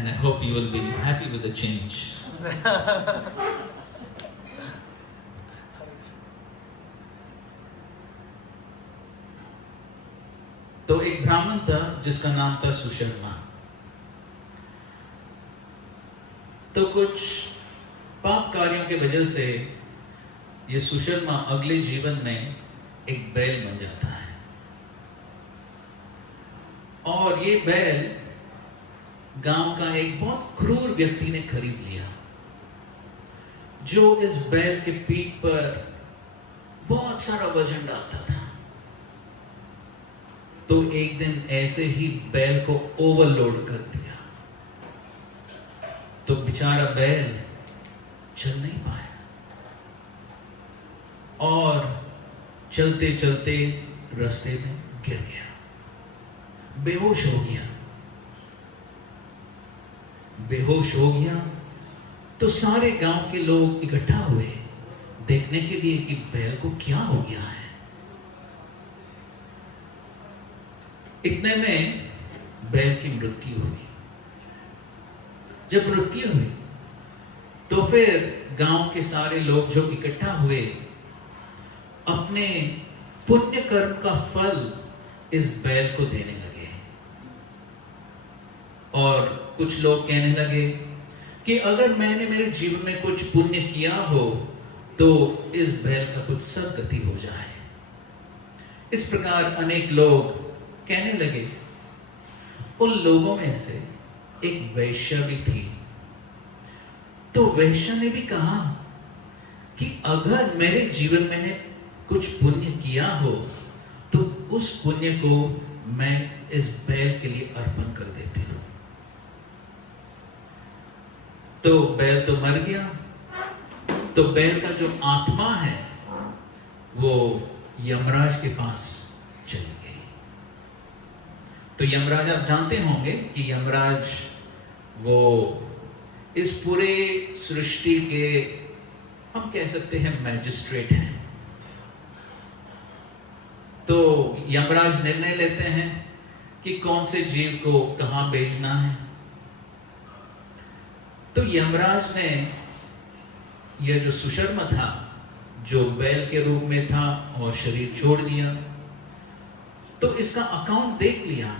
and I hope you will be happy with the change. तो एक ब्राह्मण था जिसका नाम था सुशर्मा। तो कुछ पाप कार्यों के वजह से ये सुशर्मा अगले जीवन में एक बैल बन जाता है, और ये बैल गांव का एक बहुत क्रूर व्यक्ति ने खरीद लिया, जो इस बैल के पीठ पर बहुत सारा वजन डालता था। तो एक दिन ऐसे ही बैल को ओवरलोड कर दिया, तो बेचारा बैल चल नहीं पाया और चलते चलते रास्ते में गिर गया, बेहोश हो गया। बेहोश हो गया तो सारे गांव के लोग इकट्ठा हुए देखने के लिए कि बैल को क्या हो गया है। इतने में बैल की मृत्यु हुई। जब मृत्यु हुई तो फिर गांव के सारे लोग जो इकट्ठा हुए अपने पुण्य कर्म का फल इस बैल को देने लगे, और कुछ लोग कहने लगे कि अगर मैंने मेरे जीवन में कुछ पुण्य किया हो तो इस बैल का कुछ सद्गति हो जाए। इस प्रकार अनेक लोग कहने लगे। उन लोगों में से एक वैश्य भी थी। तो वैश्य ने भी कहा कि अगर मेरे जीवन में मैंने कुछ पुण्य किया हो तो उस पुण्य को मैं इस बैल के लिए अर्पण कर देती हूं। तो बैल तो मर गया, तो बैल का जो आत्मा है वो यमराज के पास चली गई। तो यमराज आप जानते होंगे कि यमराज वो इस पूरे सृष्टि के हम कह सकते हैं मैजिस्ट्रेट हैं। तो यमराज निर्णय लेते हैं कि कौन से जीव को कहां भेजना है। तो यमराज ने यह जो सुशर्मा था, जो बैल के रूप में था और शरीर छोड़ दिया, तो इसका अकाउंट देख लिया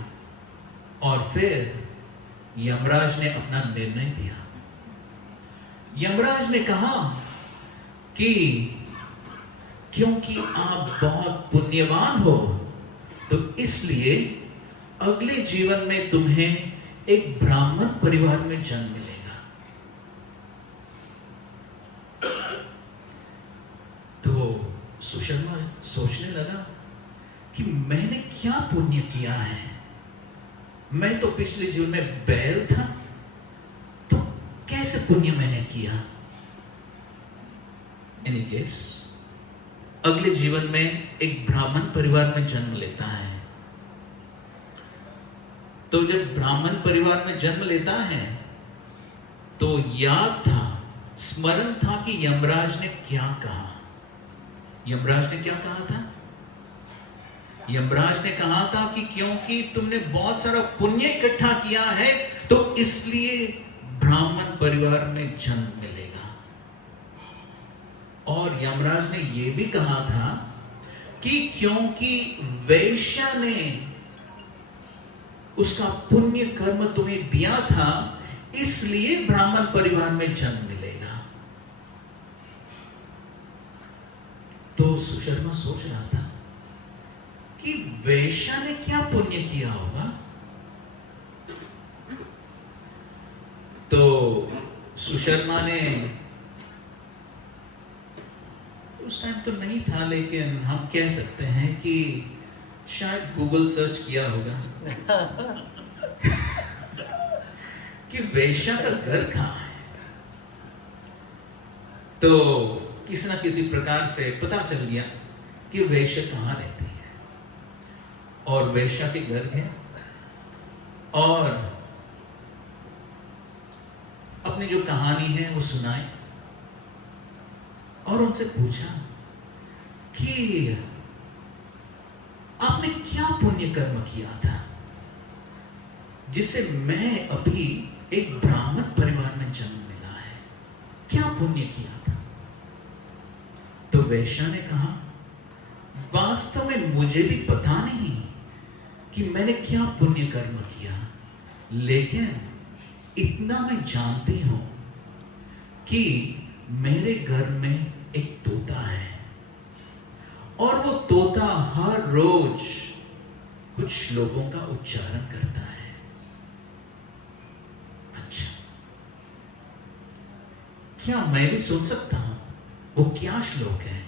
और फिर यमराज ने अपना निर्णय दिया। यमराज ने कहा कि क्योंकि आप बहुत पुण्यवान हो तो इसलिए अगले जीवन में तुम्हें एक ब्राह्मण परिवार में जन्म मिलेगा। तो सुशर्मा सोचने लगा कि मैंने क्या पुण्य किया है। मैं तो पिछले जीवन में बैल था, तो कैसे पुण्य मैंने किया। एनी केस अगले जीवन में एक ब्राह्मण परिवार में जन्म लेता है। तो जब ब्राह्मण परिवार में जन्म लेता है तो याद था, स्मरण था कि यमराज ने क्या कहा। यमराज ने क्या कहा था? यमराज ने कहा था कि क्योंकि तुमने बहुत सारा पुण्य इकट्ठा किया है तो इसलिए ब्राह्मण परिवार में जन्म मिलेगा। और यमराज ने यह भी कहा था कि क्योंकि वैश्य ने उसका पुण्य कर्म तुम्हें दिया था इसलिए ब्राह्मण परिवार में जन्म मिलेगा। तो सुशर्मा सोच रहा था कि वैश्य ने क्या पुण्य किया होगा। तो सुशर्मा ने, उस टाइम तो नहीं था लेकिन हम कह सकते हैं कि शायद गूगल सर्च किया होगा कि वैश्या का घर कहां है। तो किसी न किसी प्रकार से पता चल गया कि वैश्या कहां रहती है, और वैश्या के घर गए और अपनी जो कहानी है वो सुनाई और उनसे पूछा कि आपने क्या पुण्य कर्म किया था जिससे मैं अभी एक ब्राह्मण परिवार में जन्म मिला है, क्या पुण्य किया था? तो वेश्या ने कहा, वास्तव में मुझे भी पता नहीं कि मैंने क्या पुण्य कर्म किया, लेकिन इतना मैं जानती हूं कि मेरे घर में एक तोता है और वो तोता हर रोज कुछ श्लोकों का उच्चारण करता है। अच्छा, क्या मैं भी सुन सकता हूं? वो क्या श्लोक है?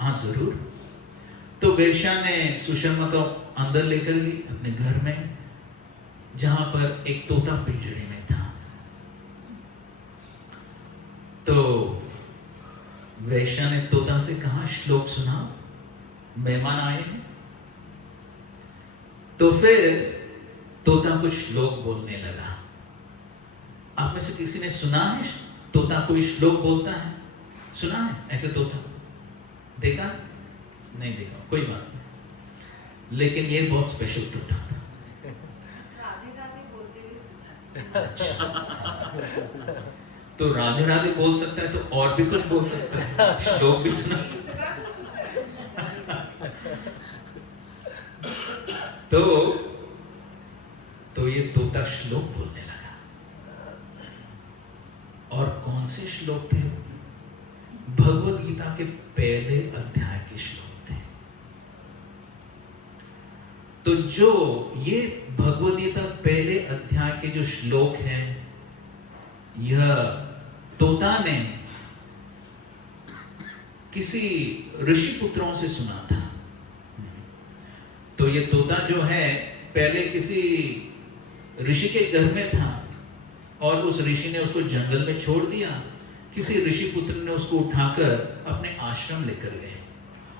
हाँ जरूर। तो वेश्या ने सुषमा को अंदर लेकर गई अपने घर में, जहां पर एक तोता पिंजरे में था। तो वेश्या ने तोता से कहा, श्लोक सुनाओ, मेहमान आए हैं। तो फिर तोता कुछ श्लोक बोलने लगा। आप में से किसी ने सुना है तोता कोई श्लोक बोलता है? सुना है ऐसे तोता? देखा? नहीं देखा, कोई बात नहीं, लेकिन ये बहुत स्पेशल तोता था। राधे राधे बोलते हुए सुना। अच्छा, तो राधे राधे बोल सकता है तो और भी कुछ बोल सकता है, श्लोक भी सुना सकता है। तो ये तोता श्लोक बोलने लगा। और कौन से श्लोक थे? भगवद गीता के पहले अध्याय के श्लोक थे। तो जो ये भगवद गीता पहले अध्याय के जो श्लोक हैं, यह तोता ने किसी ऋषि पुत्रों से सुना था। तो ये तोता जो है पहले किसी ऋषि के घर में था और उस ऋषि ने उसको जंगल में छोड़ दिया। किसी ऋषि पुत्र ने उसको उठाकर अपने आश्रम लेकर गए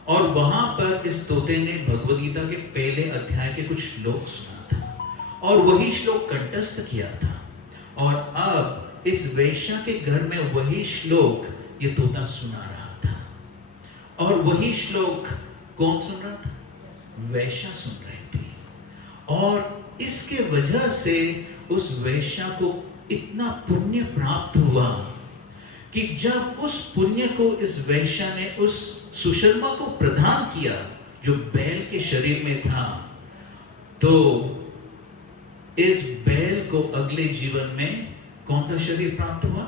और वहां पर इस तोते ने भगवद गीता के पहले अध्याय के कुछ श्लोक सुना था और वही श्लोक कंठस्थ किया था। और अब इस वेश्या के घर में वही श्लोक ये तोता सुना रहा था। और वही श्लोक कौन सुन रहा था? वेश्या सुन रही थी। और इसके वजह से उस वेश्या को इतना पुण्य प्राप्त हुआ कि जब उस पुण्य को इस वेश्या ने उस सुशर्मा को प्रदान किया जो बैल के शरीर में था, तो इस बैल को अगले जीवन में कौन सा शरीर प्राप्त हुआ?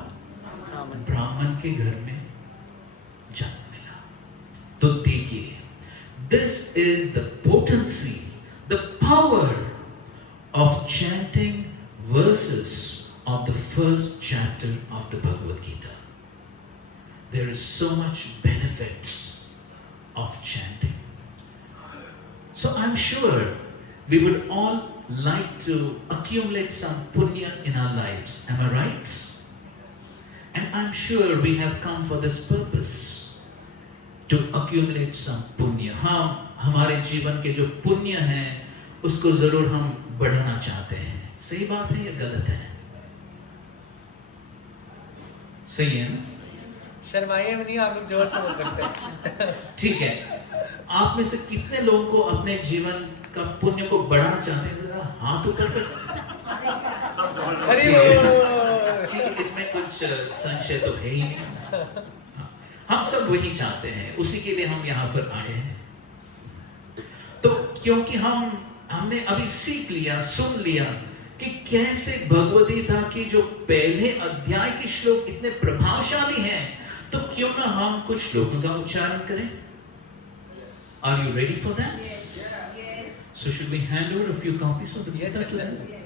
ब्राह्मण के घर में जन्म मिला। तो देखिए, this is the potency, the power of chanting verses of the first chapter of the Bhagavad Gita. There is so much benefits of chanting. So I'm sure we would all like to accumulate some punya in our lives. Am I right? And I'm sure we have come for this purpose, to accumulate some punya. हम हमारे जीवन के जो पुण्य हैं उसको जरूर हम बढ़ाना चाहते हैं। सही बात है या गलत है? सही है ना? शर्माइए नहीं, आप लोग जोर से बोल सकते हैं। ठीक है, आप में से कितने लोगों को अपने जीवन का पुण्य को बढ़ाना चाहते हैं? जरा हाथ ऊपर कर। ठीक है, इसमें कुछ संशय तो है ही नहीं। हम सब वही चाहते हैं, उसी के लिए हम यहाँ पर आए हैं। तो क्योंकि हमने अभी सीख लिया, सुन लिया कि कैसे भगवद गीता की जो पहले अध्याय के श्लोक इतने प्रभावशाली हैं, तो क्यों ना हम कुछ श्लोकों का उच्चारण करें? Are you ready for that? Yes. So should we hand over a few copies of the Yes, Gita to them? Yes.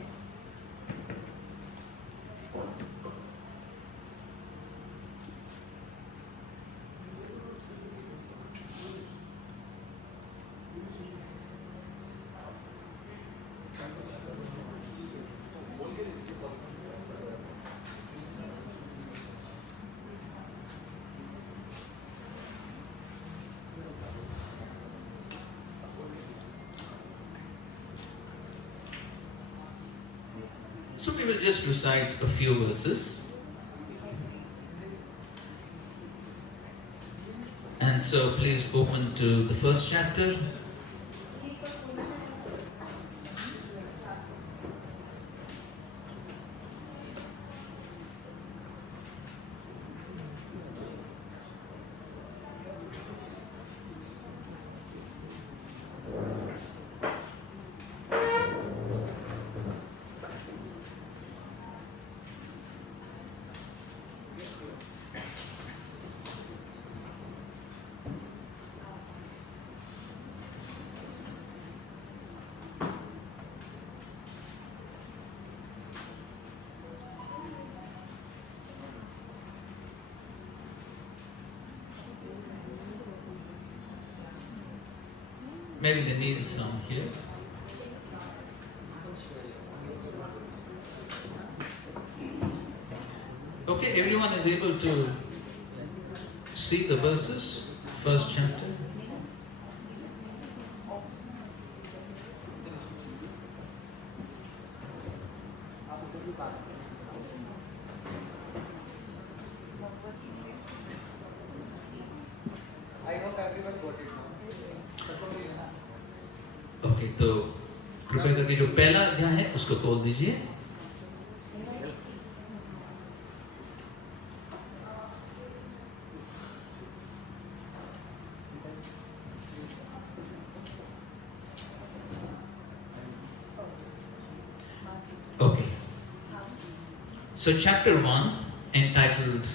So we will just recite a few verses. And so please open to the first chapter. Maybe they need some here. Okay, everyone is able to see the verses, first chapter. I hope everyone got it now. Okay, तो कृपया करके जो पहला अध्याय है उसको खोल दीजिए. Okay. So chapter 1 entitled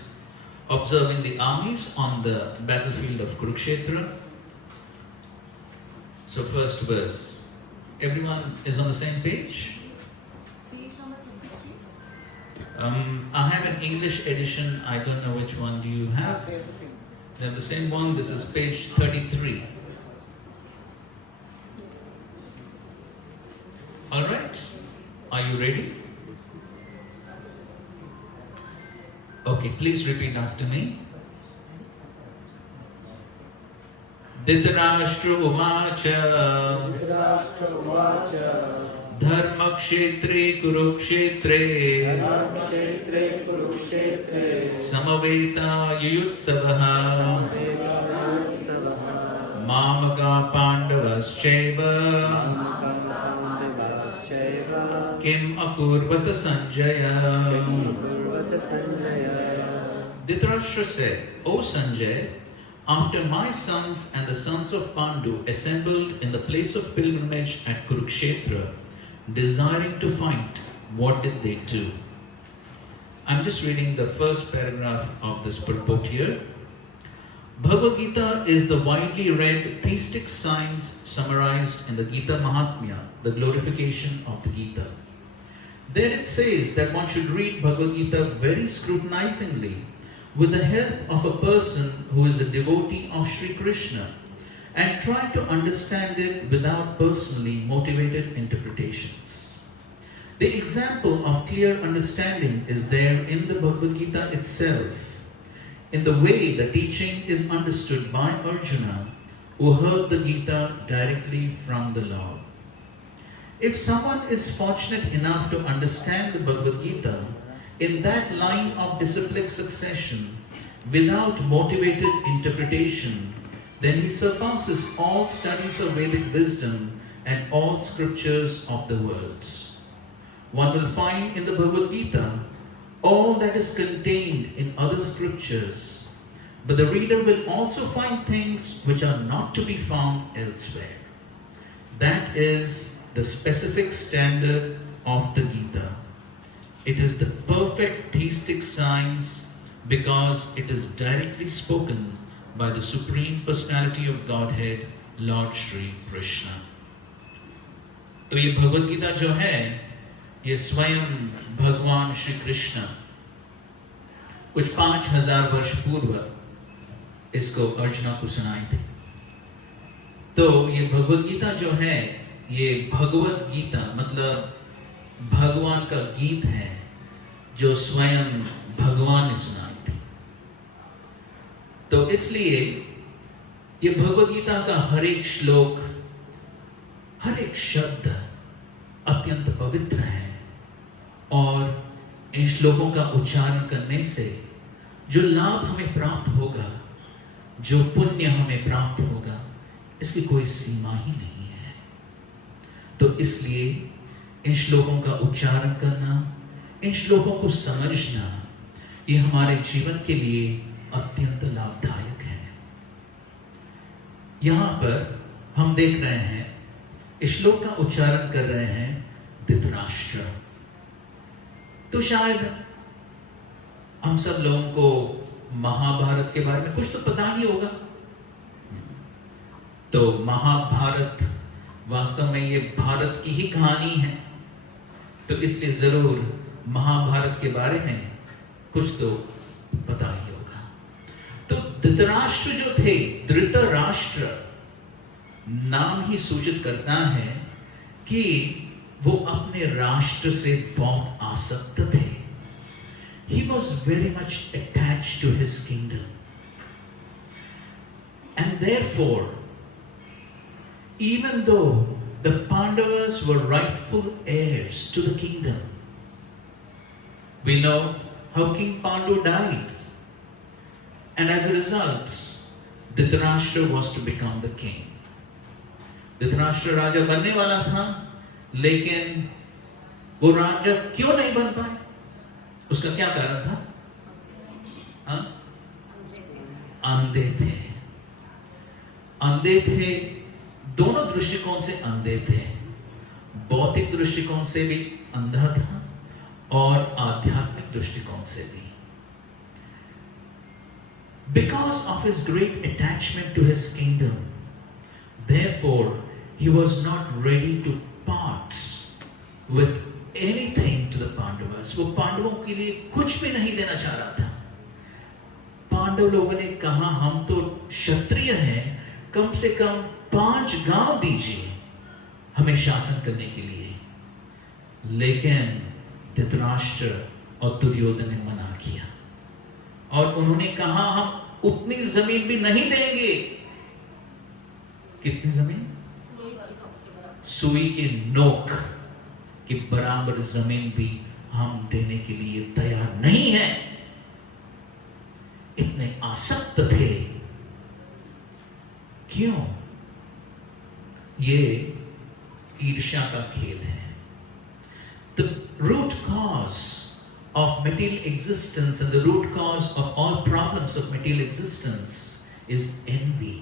Observing the Armies on the Battlefield of Kurukshetra. So first verse. Everyone is on the same page? I have an English edition. I don't know which one do you have. They have the same one. This is page 33. All right. Are you ready? Okay, please repeat after me. Dhritarashtra uvacha Dharmakshetre Kurukshetre Samaveta Yuyutsavaha Mamaka Pandavascheva Kim Akurvata Sanjaya. Dhritarashtra said, O Sanjay, after my sons and the sons of Pandu assembled in the place of pilgrimage at Kurukshetra, desiring to fight, what did they do? I'm just reading the first paragraph of this purport here. Bhagavad Gita is the widely read theistic science summarized in the Gita Mahatmya, the glorification of the Gita. There it says that one should read Bhagavad Gita very scrutinizingly with the help of a person who is a devotee of Sri Krishna and try to understand it without personally motivated interpretations. The example of clear understanding is there in the Bhagavad Gita itself, in the way the teaching is understood by Arjuna, who heard the Gita directly from the Lord. If someone is fortunate enough to understand the Bhagavad Gita in that line of disciplic succession without motivated interpretation, then he surpasses all studies of Vedic wisdom and all scriptures of the world. One will find in the Bhagavad Gita all that is contained in other scriptures, but the reader will also find things which are not to be found elsewhere. That is the specific standard of the Gita. It is the perfect theistic science because it is directly spoken by the Supreme Personality of Godhead, Lord Shri Krishna. तो ये भगवद गीता जो है ये स्वयं भगवान श्री कृष्ण कुछ 5000 वर्ष पूर्व इसको अर्जुना को सुनाई थी. तो ये भगवद गीता जो है ये भगवद गीता मतलब भगवान का गीत है जो स्वयं भगवान ने सुनाई थी. तो इसलिए ये भगवद गीता का हर एक श्लोक हर एक शब्द अत्यंत पवित्र है और इन श्लोकों का उच्चारण करने से जो लाभ हमें प्राप्त होगा, जो पुण्य हमें प्राप्त होगा, इसकी कोई सीमा ही नहीं है. तो इसलिए इन श्लोकों का उच्चारण करना, इन श्लोकों को समझना, ये हमारे जीवन के लिए अत्यंत लाभदायक है. यहां पर हम देख रहे हैं इस श्लोक का उच्चारण कर रहे हैं धृतराष्ट्र. तो शायद हम सब लोगों को महाभारत के बारे में कुछ तो पता ही होगा. तो महाभारत वास्तव में ये भारत की ही कहानी है, तो इसलिए जरूर महाभारत के बारे में कुछ तो पता ही होगा. तो धृतराष्ट्र जो थे, धृतराष्ट्र नाम ही सूचित करता है कि वो अपने राष्ट्र से बहुत आसक्त थे. He was very much attached to his kingdom. And therefore, even though the Pandavas were rightful heirs to the kingdom, we know how King Pandu died. And as a result, Dhritarashtra was to become the king. Dhritarashtra राजा बनने वाला था, लेकिन वो राजा क्यों नहीं बन पाए? उसका क्या कारण था? अंधे थे. अंधे थे, दोनों दृष्टिकोण से अंधे थे. भौतिक दृष्टिकोण से भी अंधा था और आध्यात्मिक दृष्टिकोण से भी. Because of his great attachment to his kingdom, therefore he was not ready to part with anything to the Pandavas. वो पांडवों के लिए कुछ भी नहीं देना चाह रहा था. पांडव लोगों ने कहा, हम तो क्षत्रिय हैं, कम से कम 5 गांव दीजिए हमें शासन करने के लिए. लेकिन धृतराष्ट्र और दुर्योधन ने मना किया और उन्होंने कहा, हम उतनी जमीन भी नहीं देंगे. कितनी जमीन? सुई के नोक के बराबर जमीन भी हम देने के लिए तैयार नहीं हैं. इतने आसक्त थे. क्यों? ये ईर्ष्या का खेल है. The root cause of material existence and the root cause of all problems of material existence is envy,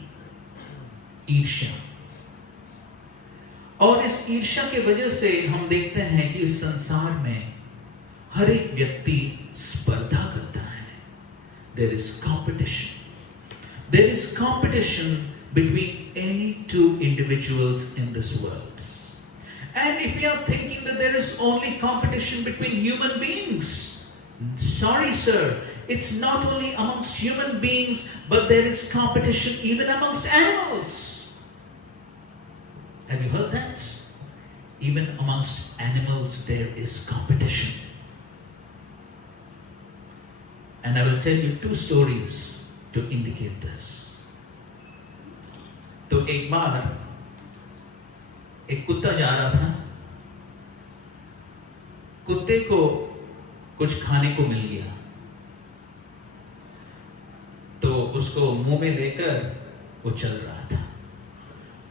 ईर्ष्या. और इस ईर्ष्या के वजह से हम देखते हैं कि इस संसार में हर एक व्यक्ति स्पर्धा करता है. There is competition. There is competition between any two individuals in this world. And if you are thinking that there is only competition between human beings, sorry sir, it's not only amongst human beings, but there is competition even amongst animals. Have you heard that? Even amongst animals there is competition. And I will tell you 2 stories to indicate this. तो एक बार एक कुत्ता जा रहा था. कुत्ते को कुछ खाने को मिल गया, तो उसको मुंह में लेकर वो चल रहा था.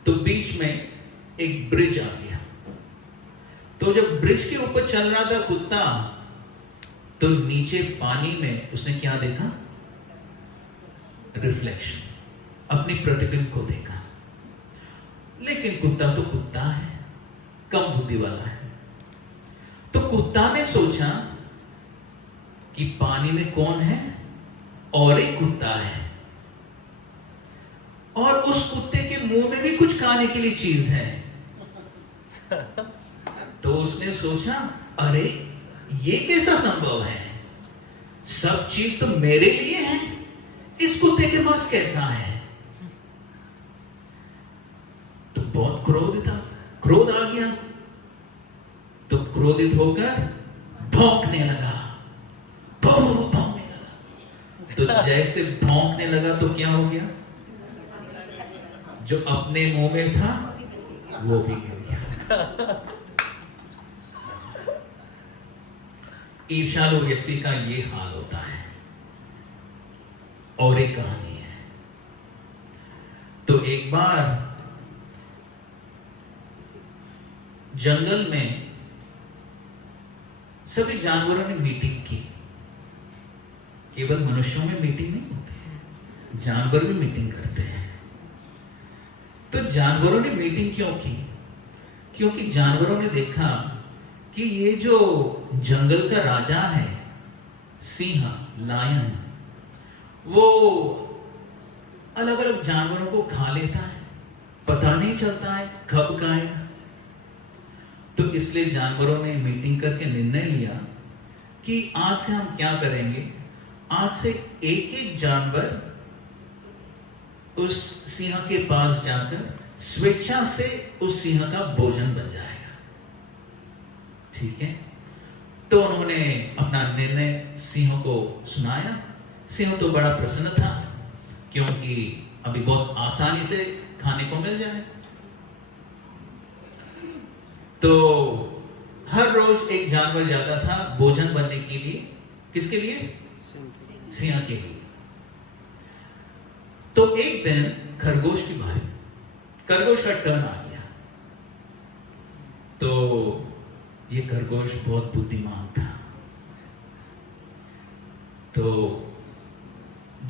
तो बीच में एक ब्रिज आ गया. तो जब ब्रिज के ऊपर चल रहा था कुत्ता, तो नीचे पानी में उसने क्या देखा? रिफ्लेक्शन, अपनी प्रतिबिंब को देखा. लेकिन कुत्ता तो कुत्ता है, कम बुद्धि वाला है. तो कुत्ता ने सोचा कि पानी में कौन है? और एक कुत्ता है, और उस कुत्ते के मुंह में भी कुछ खाने के लिए चीज है. तो उसने सोचा, अरे ये कैसा संभव है? सब चीज तो मेरे लिए है, इस कुत्ते के पास कैसा है? तो बहुत क्रोध आ गया. तो क्रोधित होकर भौंकने लगा. तो जैसे भौंकने लगा तो क्या हो गया? जो अपने मुंह में था वो भी गिर गया. ईर्ष्यालु व्यक्ति का ये हाल होता है. और एक कहानी है. तो एक बार जंगल में सभी जानवरों ने मीटिंग की. केवल मनुष्यों में मीटिंग नहीं होती है, जानवर भी मीटिंग करते हैं. तो जानवरों ने मीटिंग क्यों की? क्योंकि जानवरों ने देखा कि ये जो जंगल का राजा है, सिंह, लायन, वो अलग अलग जानवरों को खा लेता है, पता नहीं चलता है कब खाएगा. तो इसलिए जानवरों ने मीटिंग करके निर्णय लिया कि आज से हम क्या करेंगे, आज से एक एक जानवर उस सिंह के पास जाकर स्वेच्छा से उस सिंह का भोजन बन जाएगा। ठीक है, तो उन्होंने अपना निर्णय सिंह को सुनाया। सिंह तो बड़ा प्रसन्न था, क्योंकि अभी बहुत आसानी से खाने को मिल जाए। तो हर रोज एक जानवर जाता था भोजन बनने के लिए। किसके लिए? सिंह के लिए। तो एक दिन खरगोश की बारी, खरगोश का टर्न आ गया। तो ये खरगोश बहुत बुद्धिमान था, तो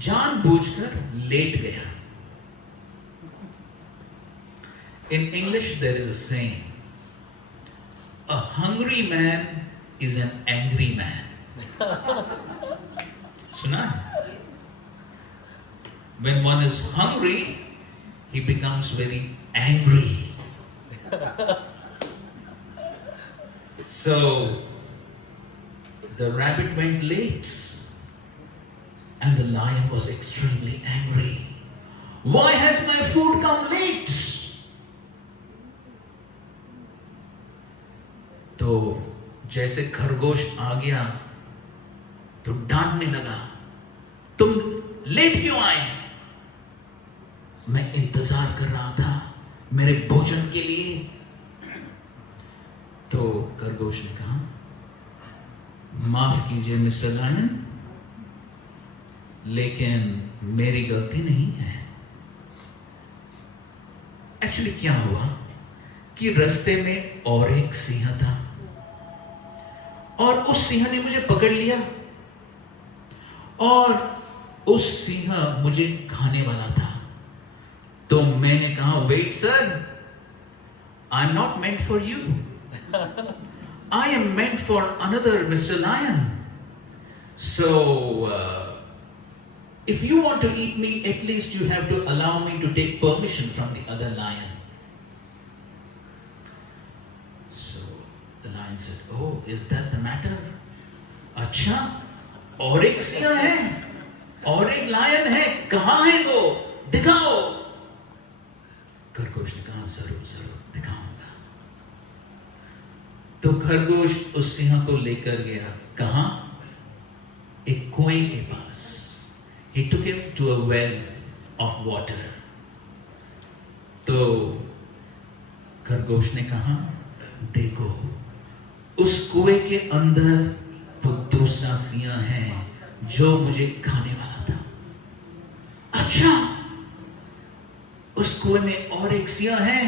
जानबूझकर लेट गया। In English there is a saying, a hungry man is an angry man. सुना है? When one is hungry, he becomes very angry. So the rabbit went late, and the lion was extremely angry. Why has my food come late? तो जैसे खरगोश आ गया तो डांटने लगा, तुम late क्यों आए? मैं इंतजार कर रहा था मेरे भोजन के लिए। तो खरगोश ने कहा, माफ कीजिए मिस्टर लायन, लेकिन मेरी गलती नहीं है। एक्चुअली क्या हुआ कि रास्ते में और एक सिंह था, और उस सिंह ने मुझे पकड़ लिया, और उस सिंह मुझे खाने वाला था। तो मैंने कहा, wait sir, I am not meant for you, I am meant for another mister lion. So if you want to eat me, at least you have to allow me to take permission from the other lion. So the lion said, oh, is that the matter? अच्छा, और एक सिंह है, और एक lion है, कहाँ है वो? दिखाओ। खरगोश ने कहा, जरूर जरूर दिखाऊंगा। तो खरगोश उस सिंह को लेकर गया, कहाँ? एक कुएं के पास। He took him to a well of water. तो खरगोश ने कहा, देखो, उस कुएं के अंदर वो दूसरा सिंह है जो मुझे खाने वाला था। अच्छा, उस कुएं में और एक सिंह है।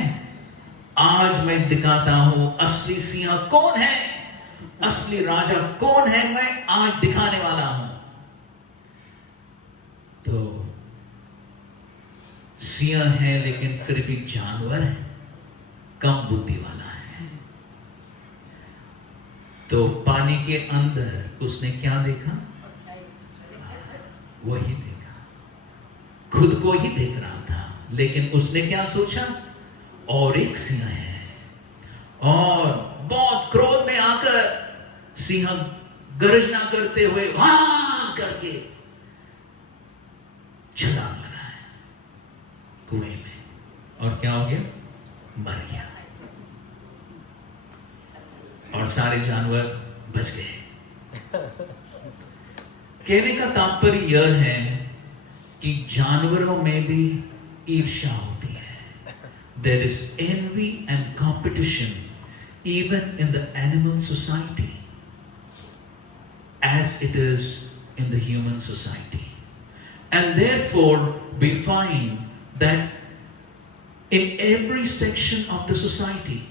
आज मैं दिखाता हूं असली सिंह कौन है, असली राजा कौन है, मैं आज दिखाने वाला हूं। तो सिंह है लेकिन फिर भी जानवर है, कम बुद्धि वाला है। तो पानी के अंदर उसने क्या देखा? वही देखा, खुद को ही देख रहा था, लेकिन उसने क्या सोचा? और एक सिंह है। और बहुत क्रोध में आकर सिंह गर्जना करते हुए वाह करके छलांग लगाया कुएं में, और क्या हो गया? मर गया, और सारे जानवर बच गए। कहने का तात्पर्य यह है कि जानवरों में भी ईर्ष्या होती है। There is envy and competition even in the animal society as it is in the human society. And therefore, we find that in every section of the society,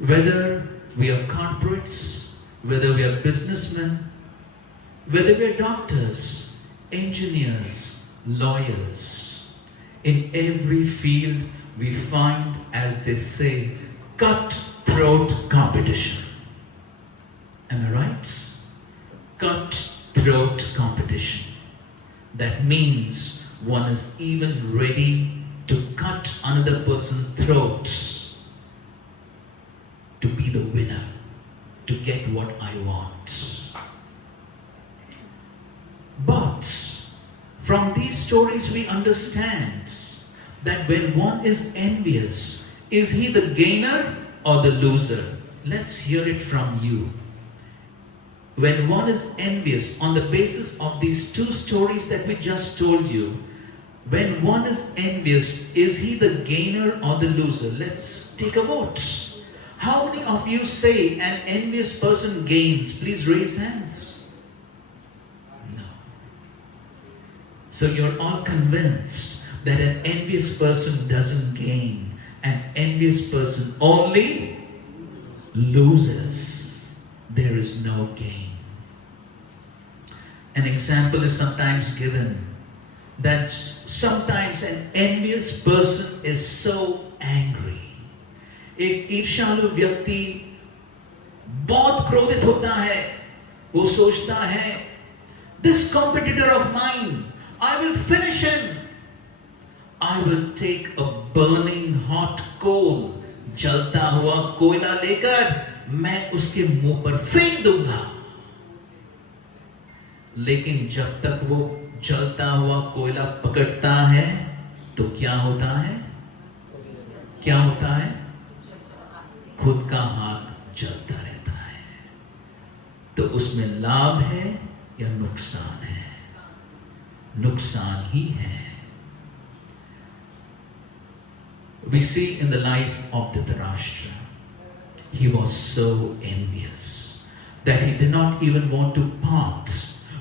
whether we are corporates, whether we are businessmen, whether we are doctors, engineers, lawyers, in every field we find, as they say, cutthroat competition. Am I right? Cutthroat competition. That means one is even ready to cut another person's throat to be the winner, to get what I want. But from these stories we understand that when one is envious, is he the gainer or the loser? Let's hear it from you. When one is envious, on the basis of these two stories that we just told you, when one is envious, is he the gainer or the loser? Let's take a vote. How many of you say an envious person gains? Please raise hands. No. So you're all convinced that an envious person doesn't gain. An envious person only loses. There is no gain. An example is sometimes given that sometimes an envious person is so angry. एक ईर्ष्यालु व्यक्ति बहुत क्रोधित होता है. वो सोचता है, this competitor of mine, I will finish him. I will take a burning hot coal, जलता हुआ कोयला लेकर मैं उसके मुंह पर फेंक दूंगा. लेकिन जब तक वो जलता हुआ कोयला पकड़ता है तो क्या होता है? क्या होता है? खुद का हाथ जलता रहता है. तो उसमें लाभ है या नुकसान है? नुकसान ही है. We see in the life of Dhritarashtra, he was so envious that he did not even want to part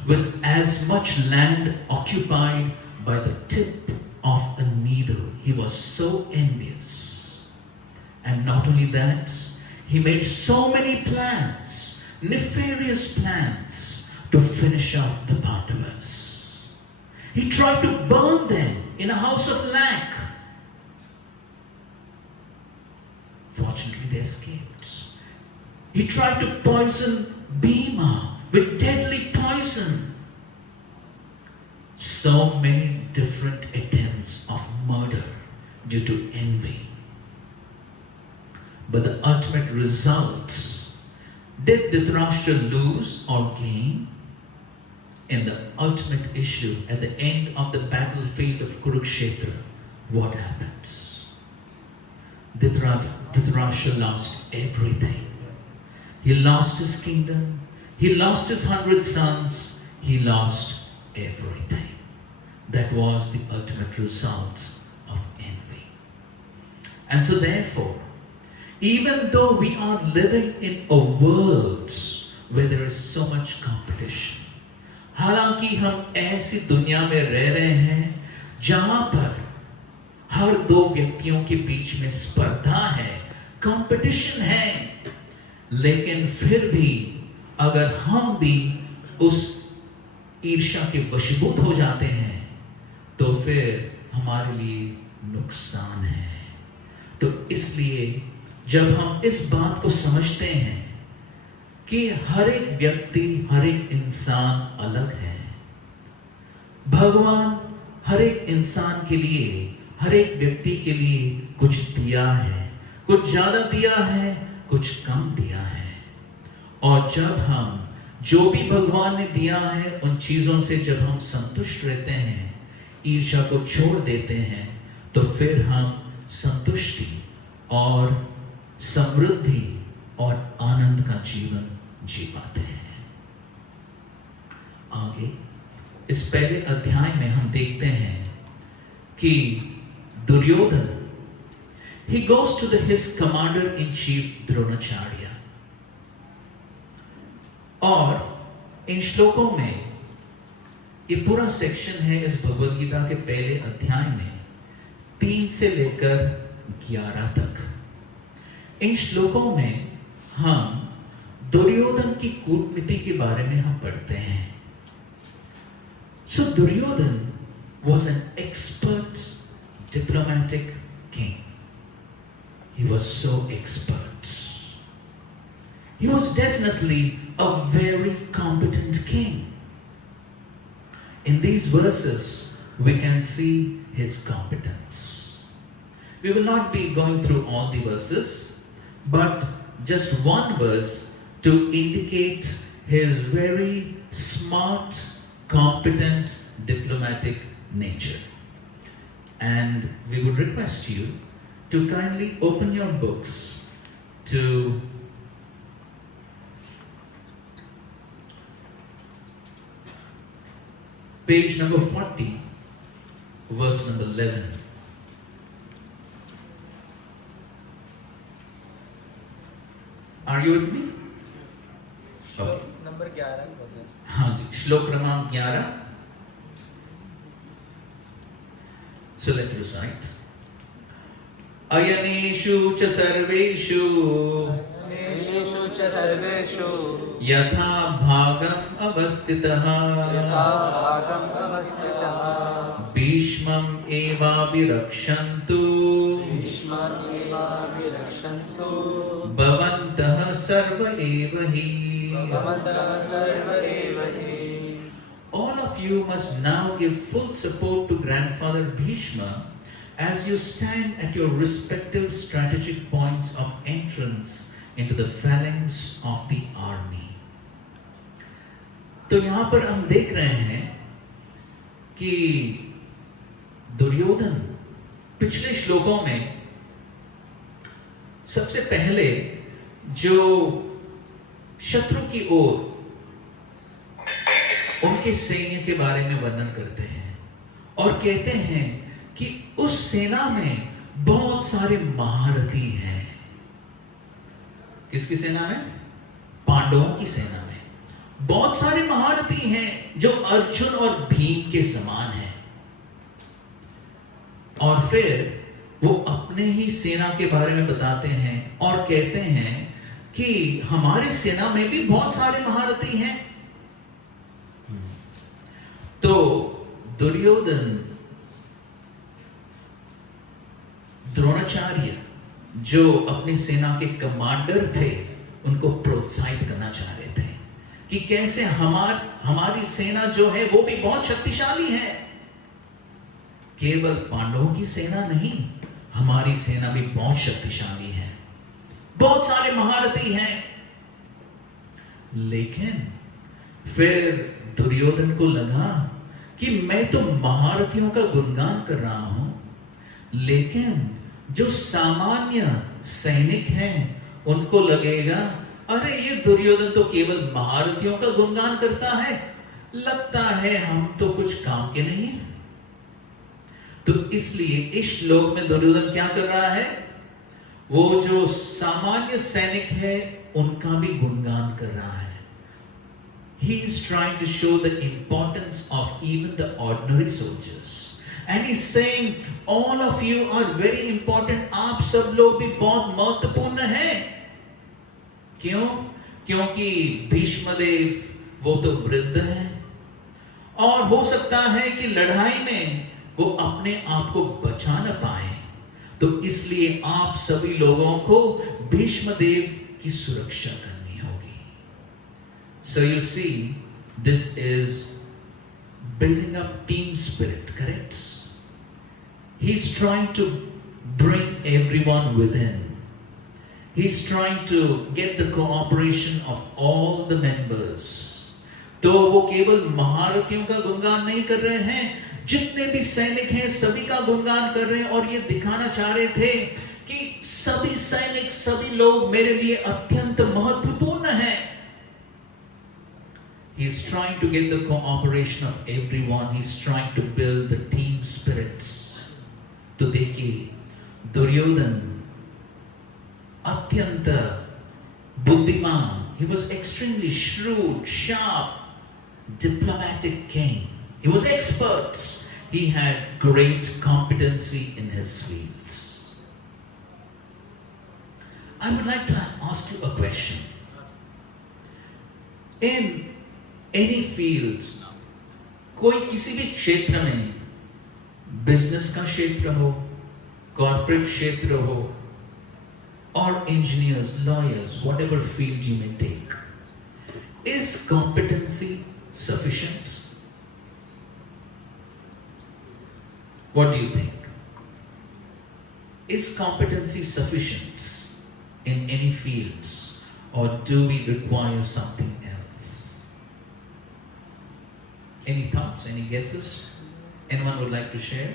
with as much land occupied by the tip of a needle. He was so envious. And not only that, he made so many plans, nefarious plans, to finish off the Pandavas. He tried to burn them in a house of lac. Fortunately, they escaped. He tried to poison Bhima with deadly poison. So many different attempts of murder due to envy. But the ultimate results, did Dhritarashtra lose or gain? In the ultimate issue, at the end of the battlefield of Kurukshetra, what happens? Dhritarashtra lost everything. He lost his kingdom. He lost his 100 sons. He lost everything. That was the ultimate result of envy. And so therefore, even though we are living in a world where there is so much competition, हालांकि हम ऐसी दुनिया में रह रहे हैं जहां पर हर दो व्यक्तियों के बीच में स्पर्धा है, कंपटीशन है, लेकिन फिर भी अगर हम भी उस ईर्ष्या के वशीभूत हो जाते हैं तो फिर हमारे लिए नुकसान है. तो इसलिए जब हम इस बात को समझते हैं कि हर एक व्यक्ति, हर एक इंसान अलग है, भगवान हर एक इंसान के लिए, हर एक व्यक्ति के लिए कुछ दिया है, कुछ ज्यादा दिया है, कुछ कम दिया है. और जब हम जो भी भगवान ने दिया है उन चीजों से जब हम संतुष्ट रहते हैं, ईर्ष्या को छोड़ देते हैं, तो फिर हम संतुष्टि और समृद्धि और आनंद का जीवन जी पाते हैं. आगे इस पहले अध्याय में हम देखते हैं कि Duryodhan, he goes to his commander in chief Dronacharya, और इन श्लोकों में ये पूरा सेक्शन है इस भगवद गीता के पहले अध्याय में 3 से लेकर 11 तक. इन श्लोकों में हम दुर्योधन की कूटनीति के बारे में हम पढ़ते हैं. So Duryodhan was an expert diplomatic king. He was so expert. He was definitely a very competent king. In these verses, we can see his competence. We will not be going through all the verses, but just one verse to indicate his very smart, competent, diplomatic nature. And we would request you to kindly open your books to page number 40, verse number 11. Are you with me? श्लोक number 11 बोलते हैं। हाँ जी, श्लोक क्रमांक 11. So let's recite. अयनेषु च सर्वेषु अनेषु च सर्वेषु यथा भागम् अवस्थितः यथा भागम् अवस्थितः भीष्मम् एवाभिरक्षन्तु भीष्माभिरक्षन्तु भवन्तः सर्व एव हि. भवन्तः सर्व एव हि. All of you must now give full support to Grandfather Bhishma as you stand at your respective strategic points of entrance into the phalanx of the army. तो यहां पर हम देख रहे हैं कि दुर्योधन पिछले श्लोकों में सबसे पहले जो शत्रु की ओर उनके सैन्य के बारे में वर्णन करते हैं और कहते हैं कि उस सेना में बहुत सारे महारथी हैं. किसकी सेना में? पांडवों की सेना में बहुत सारे महारथी हैं जो अर्जुन और भीम के समान हैं. और फिर वो अपने ही सेना के बारे में बताते हैं और कहते हैं कि हमारी सेना में भी बहुत सारे महारथी हैं. तो दुर्योधन द्रोणाचार्य जो अपनी सेना के कमांडर थे उनको प्रोत्साहित करना चाह रहे थे कि कैसे हमारी सेना जो है वो भी बहुत शक्तिशाली है. केवल पांडवों की सेना नहीं, हमारी सेना भी बहुत शक्तिशाली है, बहुत सारे महारथी हैं. लेकिन फिर दुर्योधन को लगा कि मैं तो महारथियों का गुणगान कर रहा हूं, लेकिन जो सामान्य सैनिक हैं उनको लगेगा अरे ये दुर्योधन तो केवल महारथियों का गुणगान करता है, लगता है हम तो कुछ काम के नहीं हैं. तो इसलिए इस श्लोक में दुर्योधन क्या कर रहा है? वो जो सामान्य सैनिक है उनका भी गुणगान कर रहा है. He is trying to show the importance of even the ordinary soldiers. And he's saying, all of you are very important. आप सब लोग भी बहुत महत्वपूर्ण हैं. क्यों? क्योंकि भीष्मदेव वो तो वृद्ध हैं और हो सकता है कि लड़ाई में वो अपने आप को बचा न पाए. तो इसलिए आप सभी लोगों को भीष्मदेव की सुरक्षा करनी होगी. So you see, this is building up team spirit, correct? He's trying to bring everyone within. He's trying to get the cooperation of all the members. तो वो केवल महारथियों का गुणगान नहीं कर रहे हैं, जितने भी सैनिक हैं सभी का गुणगान कर रहे हैं और ये दिखाना चाह रहे थे कि सभी सैनिक, सभी लोग मेरे लिए अत्यंत महत्वपूर्ण हैं. He's trying to get the cooperation of everyone. He's trying to build the team spirit. तो देखिए दुर्योधन अत्यंत बुद्धिमान. He was extremely shrewd, sharp, diplomatic king. He was expert. He had great competency in his fields. I would like to ask you a question. In any field, कोई किसी भी क्षेत्र में, business का क्षेत्र हो, कॉर्पोरेट क्षेत्र हो, or engineers, lawyers, whatever field you may take, is competency sufficient? What do you think? Is competency sufficient in any fields, or do we require something else? Any thoughts, any guesses? Anyone would like to share?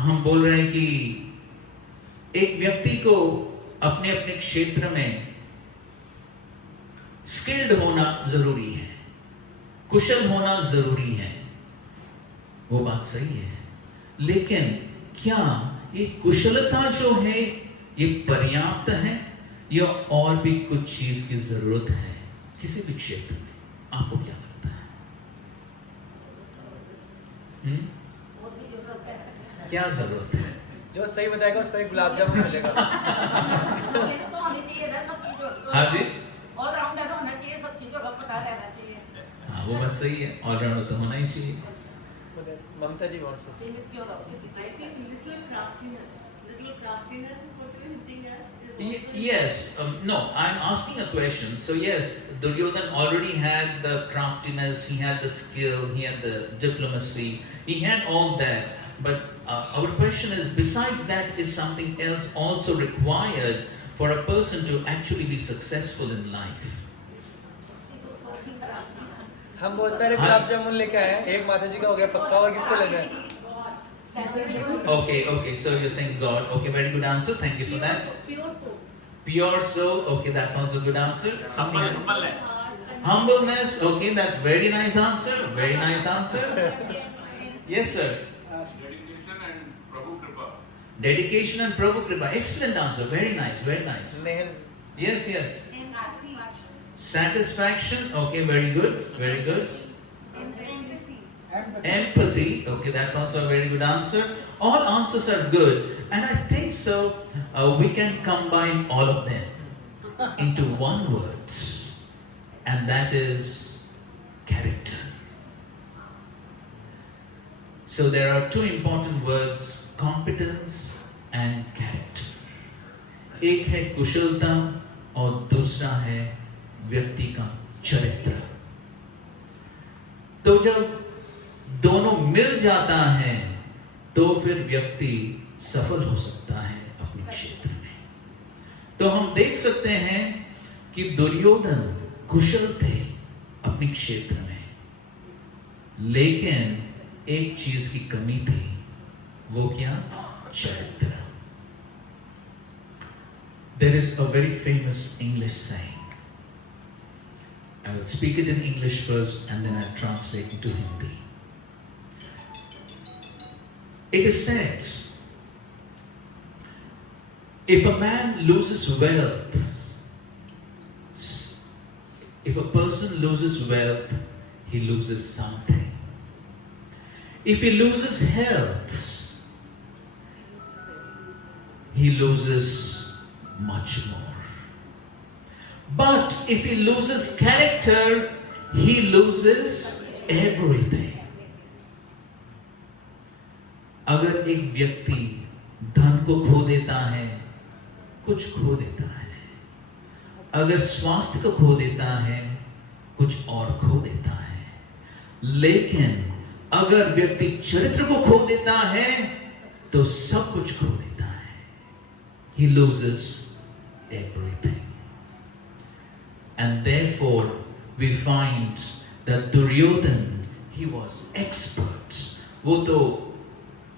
हम बोल रहे हैं कि एक व्यक्ति को अपने अपने क्षेत्र में स्किल्ड होना जरूरी है, कुशल होना जरूरी है, वो बात सही है। लेकिन क्या ये कुशलता जो है ये पर्याप्त है या और भी कुछ चीज की जरूरत है किसी भी क्षेत्र में? आपको क्या लगता है? और भी जरूरत है। क्या जरूरत है? जो सही बताएगा उसको एक गुलाब जामुन मिलेगा। ये तो होनी चाहिए ना सब चीजों। हाँ जी, ऑलराउंडर होना चाहिए, सब चीजों का पता रहना चाहिए। हाँ वो बात सही है, ऑलराउंडर तो होना ही चाहिए। ममता जी वॉन्ट्स टू सीमित क्यों रहोगे? I think little craftiness is what you're hinting at. Is also Yes, no, I'm asking a question. So yes, Duryodhan already had the craftiness, he had the skill, he had the diplomacy, he had all that. But our question is, besides that, is something else also required for a person to actually be successful in life? उसकी तो सोच ही खराब थी ना। हम बहुत सारे हाँ। गुलाब जामुन लेके आए हैं, एक माता जी का हो गया पक्का, और किसको लगा है? कैसे भी हो। Okay, so you're saying God. Okay, very good answer. Thank you for that. Pure soul. Pure soul. Okay, that's also a good answer. Something else? Humbleness. Humbleness. Okay, that's very nice answer. Very nice answer. Yes, sir. Dedication and Prabhu Kripa. Dedication and Prabhu Kripa. Excellent answer. Very nice. Very nice. Nehal Yes, yes. Satisfaction. Satisfaction. Okay, very good. Very good. Empathy. Empathy. Okay, that's also a very good answer. All answers are good, and I think so. We can combine all of them into one word, and that is character. So there are two important words: competence and character. एक है कुशलता और दूसरा है व्यक्ति का चरित्र। तो जब दोनों मिल जाता है तो फिर व्यक्ति सफल हो सकता है अपने क्षेत्र में। तो हम देख सकते हैं कि दुर्योधन कुशल थे अपने क्षेत्र में, लेकिन एक चीज की कमी थी, वो क्या? चरित्र। There is a very famous English saying. I will speak it in English first and then I'll translate it to Hindi. It is said, if a man loses wealth, if a person loses wealth, he loses something. If he loses health, he loses much more. But if he loses character, he loses everything. अगर एक व्यक्ति धन को खो देता है, कुछ खो देता है, अगर स्वास्थ्य को खो देता है, कुछ और खो देता है, लेकिन अगर व्यक्ति चरित्र को खो देता है तो सब कुछ खो देता है. He loses everything. And therefore we find that Duryodhan, he was expert. वो तो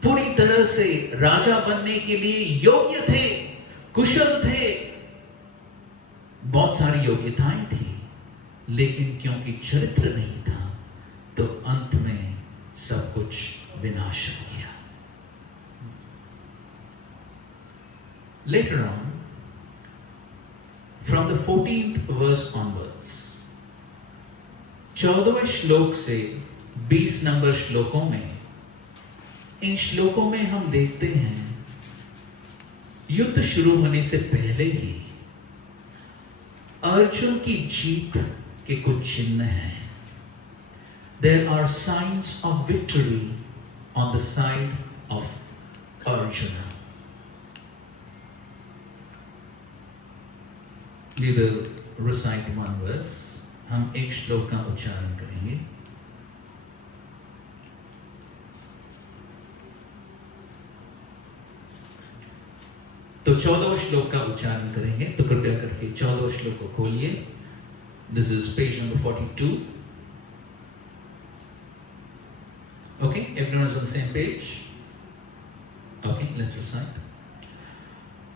पूरी तरह से राजा बनने के लिए योग्य थे, कुशल थे, बहुत सारी योग्यताएं थी, लेकिन क्योंकि चरित्र नहीं था तो अंत में सब कुछ विनाश हो गया. Later on, from the 14th verse onwards, 14वें श्लोक से 20 नंबर श्लोकों में, इन श्लोकों में हम देखते हैं युद्ध शुरू होने से पहले ही अर्जुन की जीत के कुछ चिन्ह हैं. There are signs of victory on the side of Arjuna. We will recite one verse. हम एक श्लोक का उच्चारण करेंगे. तो 14वें श्लोक का उच्चारण करेंगे, तो कृपया करके 14वें श्लोक को खोलिए. This is page number 42. Okay, everyone is on the same page. Okay, let's recite.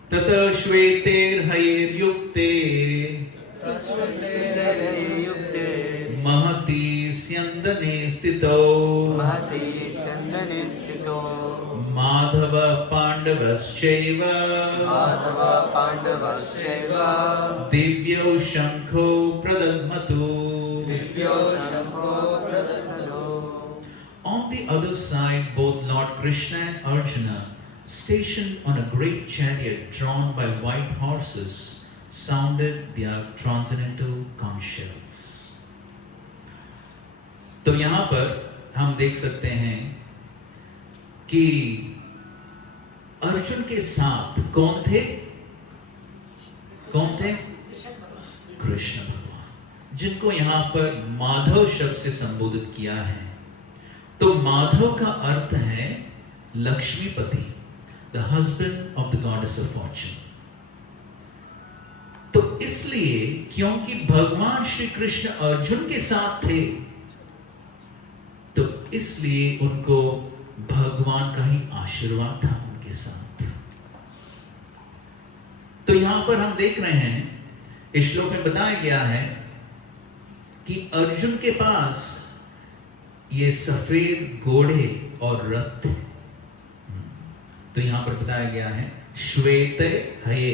Tata shveterhayerukte तत्श्वेतेरयुक्ते महति स्यन्दने स्थितो महति स्यन्दने स्थितो Madhav पाण्डवश्चैव Madhav पाण्डवश्चैव दिव्यौ शङ्खो प्रदद्मतु दिव्यो शङ्खो प्रदधतो. On the other side, both Lord Krishna and Arjuna, stationed on a great chariot drawn by white horses, sounded their transcendental conch shells. तो यहाँ पर हम देख सकते हैं कि अर्जुन के साथ कौन थे? कौन थे? कृष्ण भगवान, जिनको यहाँ पर माधव शब्द से संबोधित किया है. तो माधव का अर्थ है लक्ष्मीपति, the husband of the goddess of fortune. तो इसलिए क्योंकि भगवान श्री कृष्ण अर्जुन के साथ थे, तो इसलिए उनको भगवान का ही आशीर्वाद था उनके साथ. तो यहां पर हम देख रहे हैं, इस श्लोक में बताया गया है कि अर्जुन के पास ये सफेद घोड़े और रथ थे. तो यहां पर बताया गया है श्वेत हये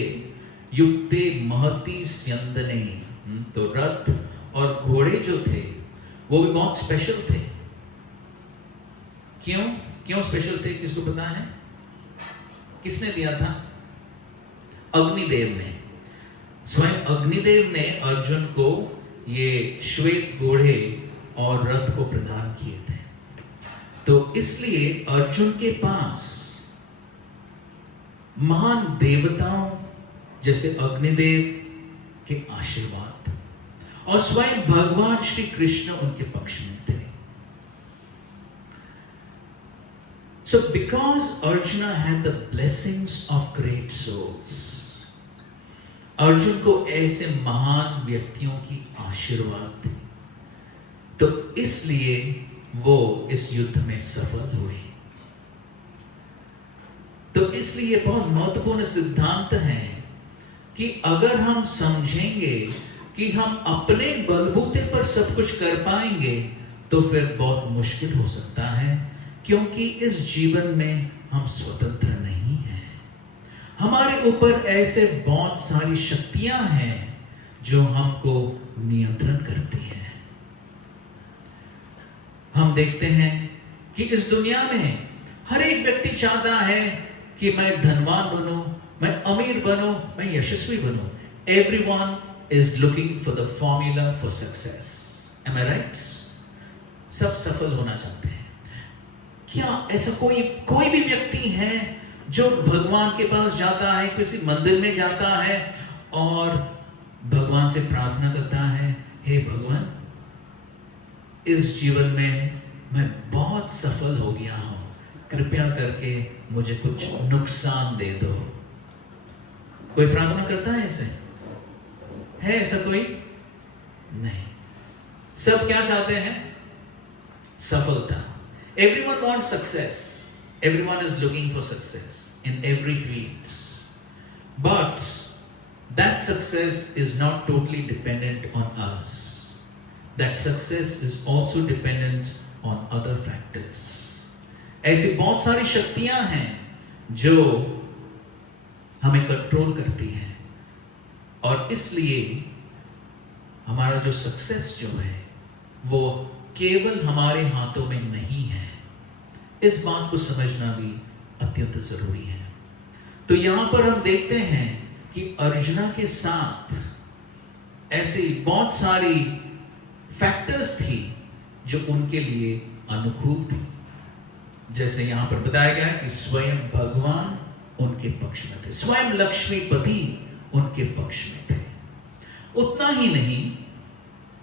युक्ते महति स्यन्दने. तो रथ और घोड़े जो थे वो भी बहुत स्पेशल थे. क्यों स्पेशल थे? किसको पता है? किसने दिया था? अग्निदेव ने. स्वयं अग्निदेव ने अर्जुन को ये श्वेत घोड़े और रथ को प्रदान किए थे. तो इसलिए अर्जुन के पास महान देवताओं जैसे अग्निदेव के आशीर्वाद और स्वयं भगवान श्री कृष्ण उनके पक्ष में थे. So because Arjuna had the blessings of great souls, Arjun को ऐसे महान व्यक्तियों की आशीर्वाद थे, तो इसलिए वो इस युद्ध में सफल हुए. तो इसलिए बहुत महत्वपूर्ण सिद्धांत है कि अगर हम समझेंगे कि हम अपने बलबूते पर सब कुछ कर पाएंगे, तो फिर बहुत मुश्किल हो सकता है, क्योंकि इस जीवन में हम स्वतंत्र नहीं हैं. हमारे ऊपर ऐसे बहुत सारी शक्तियां हैं जो हमको नियंत्रण करती हैं. हम देखते हैं कि इस दुनिया में हर एक व्यक्ति चाहता है कि मैं धनवान बनूं, मैं अमीर बनूं, मैं यशस्वी बनूं. Everyone is looking for the formula for success. Am I right? सब सफल होना चाहते हैं. क्या ऐसा कोई भी व्यक्ति है जो भगवान के पास जाता है, किसी मंदिर में जाता है और भगवान से प्रार्थना करता है, हे भगवान, इस जीवन में मैं बहुत सफल हो गया हूं, कृपया करके मुझे कुछ नुकसान दे दो. कोई प्रार्थना करता है ऐसे? है ऐसा कोई? नहीं. सब क्या चाहते हैं? सफलता. Everyone wants success. Everyone is looking for success in every field. But that success is not totally dependent on us. That success is also dependent on other factors. ऐसी बहुत सारी शक्तियां हैं जो हमें कंट्रोल करती हैं, और इसलिए हमारा जो सक्सेस जो है वो केवल हमारे हाथों में नहीं है. इस बात को समझना भी अत्यंत जरूरी है. तो यहां पर हम देखते हैं कि अर्जुना के साथ ऐसी बहुत सारी फैक्टर्स थी जो उनके लिए अनुकूल थी. जैसे यहां पर बताया गया कि स्वयं भगवान उनके पक्ष में थे, स्वयं लक्ष्मीपति उनके पक्ष में थे. उतना ही नहीं,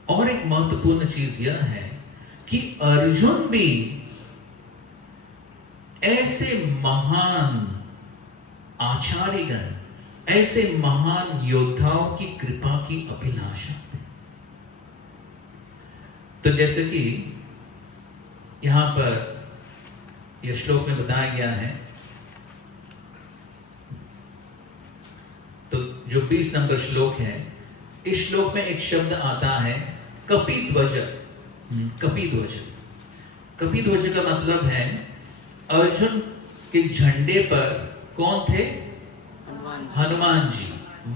और एक महत्वपूर्ण चीज यह है कि अर्जुन भी ऐसे महान आचार्यगण, ऐसे महान योद्धाओं की कृपा की अभिलाषा थे. तो जैसे कि यहां पर यह श्लोक में बताया गया है जो 20 नंबर श्लोक है, इस श्लोक में एक शब्द आता है कपिध्वज। कपिध्वज, कपिध्वज का मतलब है अर्जुन के झंडे पर कौन थे? हनुमान जी,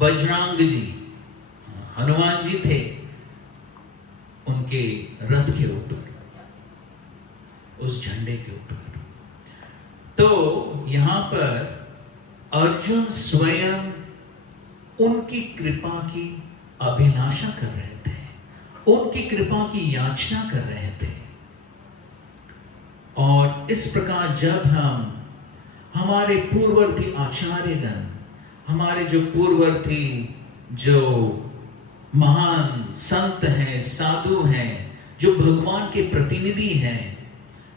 वज्रांग जी, हनुमान जी थे उनके रथ के ऊपर, उस झंडे के ऊपर। तो यहां पर अर्जुन स्वयं उनकी कृपा की अभिलाषा कर रहे थे, उनकी कृपा की याचना कर रहे थे। और इस प्रकार जब हम हमारे पूर्ववर्ती आचार्यगण, हमारे जो पूर्ववर्ती जो महान संत हैं, साधु हैं, जो भगवान के प्रतिनिधि हैं,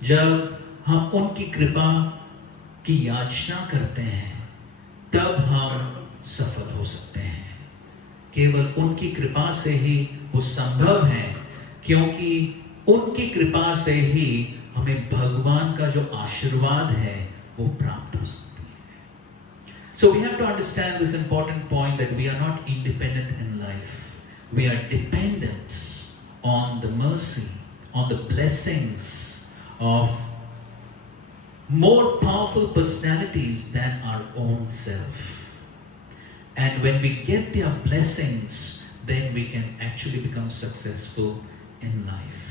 जब हम उनकी कृपा की याचना करते हैं तब हम सफल हो सकते हैं। केवल उनकी कृपा से ही वो संभव है, क्योंकि उनकी कृपा से ही हमें भगवान का जो आशीर्वाद है वो प्राप्त हो सकती है। So we have to understand this important point that we are not independent in life. We are dependent on the mercy, on the blessings of more powerful personalities than our own self. And when we get their blessings, then we can actually become successful in life.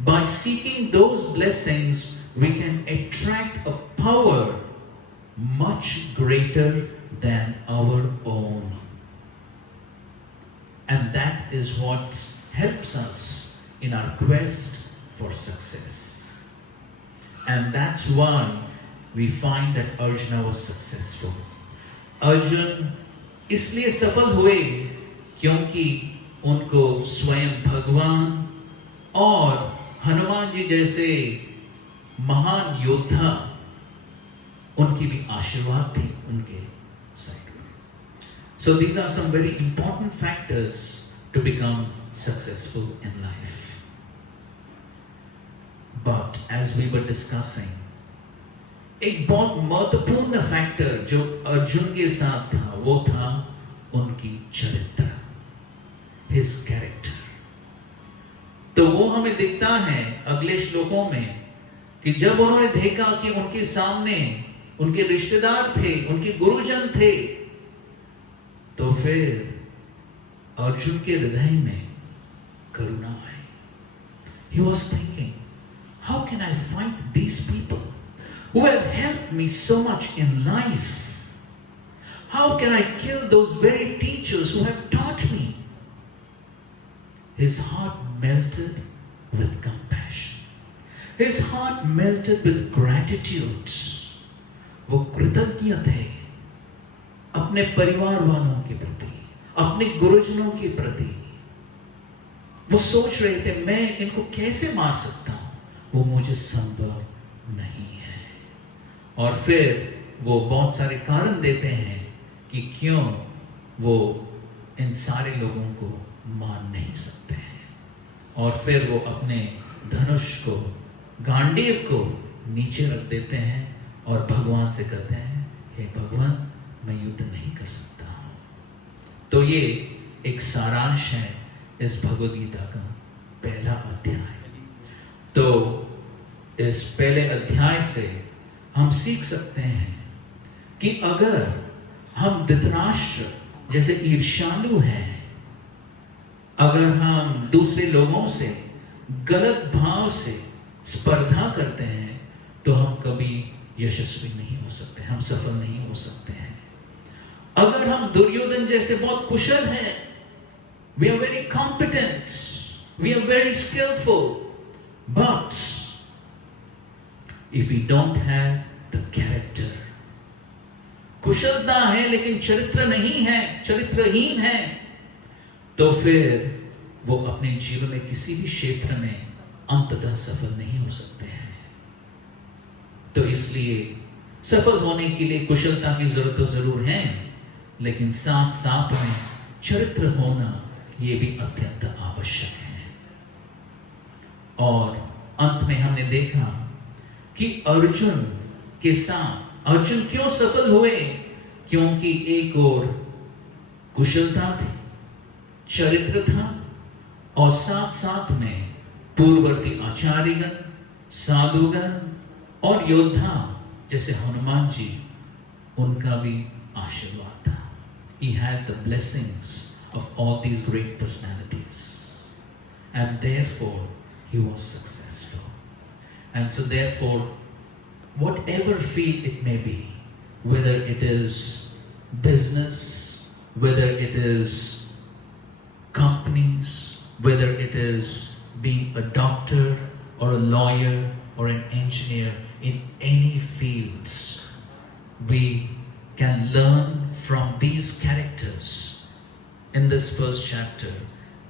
By seeking those blessings, we can attract a power much greater than our own. And that is what helps us in our quest for success. And that's why we find that Arjuna was successful. Arjun इसलिए सफल हुए क्योंकि उनको स्वयं भगवान और हनुमान जी जैसे महान योद्धा, उनकी भी आशीर्वाद थी उनके साइड में। So these are some very important factors to become successful in life. But as we were discussing, एक बहुत महत्वपूर्ण फैक्टर जो अर्जुन के साथ था वो था उनकी चरित्र, his character। तो वो हमें दिखता है अगले श्लोकों में कि जब उन्होंने देखा कि उनके सामने उनके रिश्तेदार थे, उनके गुरुजन थे, तो फिर अर्जुन के हृदय में करुणा आई। He was thinking, how can I fight these people who have helped me so much in life? How can I kill those very teachers who have taught me? His heart melted with compassion. His heart melted with gratitude. वो कृतज्ञ थे अपने परिवार वालों के प्रति, अपने गुरुजनों के प्रति। वो सोच रहे थे मैं इनको कैसे मार सकता हूं, वो मुझे संभव नहीं है। और फिर वो बहुत सारे कारण देते हैं कि क्यों वो इन सारे लोगों को मान नहीं सकते हैं। और फिर वो अपने धनुष को, गांडीव को नीचे रख देते हैं और भगवान से कहते हैं, हे भगवान, मैं युद्ध नहीं कर सकता हूं। तो ये एक सारांश है इस भगवद गीता का पहला अध्याय। तो इस पहले अध्याय से हम सीख सकते हैं कि अगर हम धृतराष्ट्र जैसे ईर्ष्यालु हैं, अगर हम दूसरे लोगों से गलत भाव से स्पर्धा करते हैं, तो हम कभी यशस्वी नहीं हो सकते, हम सफल नहीं हो सकते हैं। अगर हम दुर्योधन जैसे बहुत कुशल हैं, we are very competent, we are very skillful, but if we don't have the character, कुशलता है लेकिन चरित्र नहीं है, चरित्रहीन है, तो फिर वो अपने जीवन में किसी भी क्षेत्र में अंततः सफल नहीं हो सकते हैं। तो इसलिए सफल होने के लिए कुशलता की जरूरत तो जरूर है, लेकिन साथ साथ में चरित्र होना ये भी अत्यंत आवश्यक है। और अंत में हमने देखा कि अर्जुन के साथ अर्जुन क्यों सफल हुए, क्योंकि एक ओर कुशलता थी, चरित्र था, और साथ साथ में पूर्ववर्ती आचार्यगण, साधुगण और योद्धा जैसे हनुमान जी, उनका भी आशीर्वाद था. He had the blessings of all these great personalities, and therefore he was successful. And so therefore, whatever field it may be, whether it is business, whether it is companies, whether it is being a doctor or a lawyer or an engineer, in any fields, we can learn from these characters in this first chapter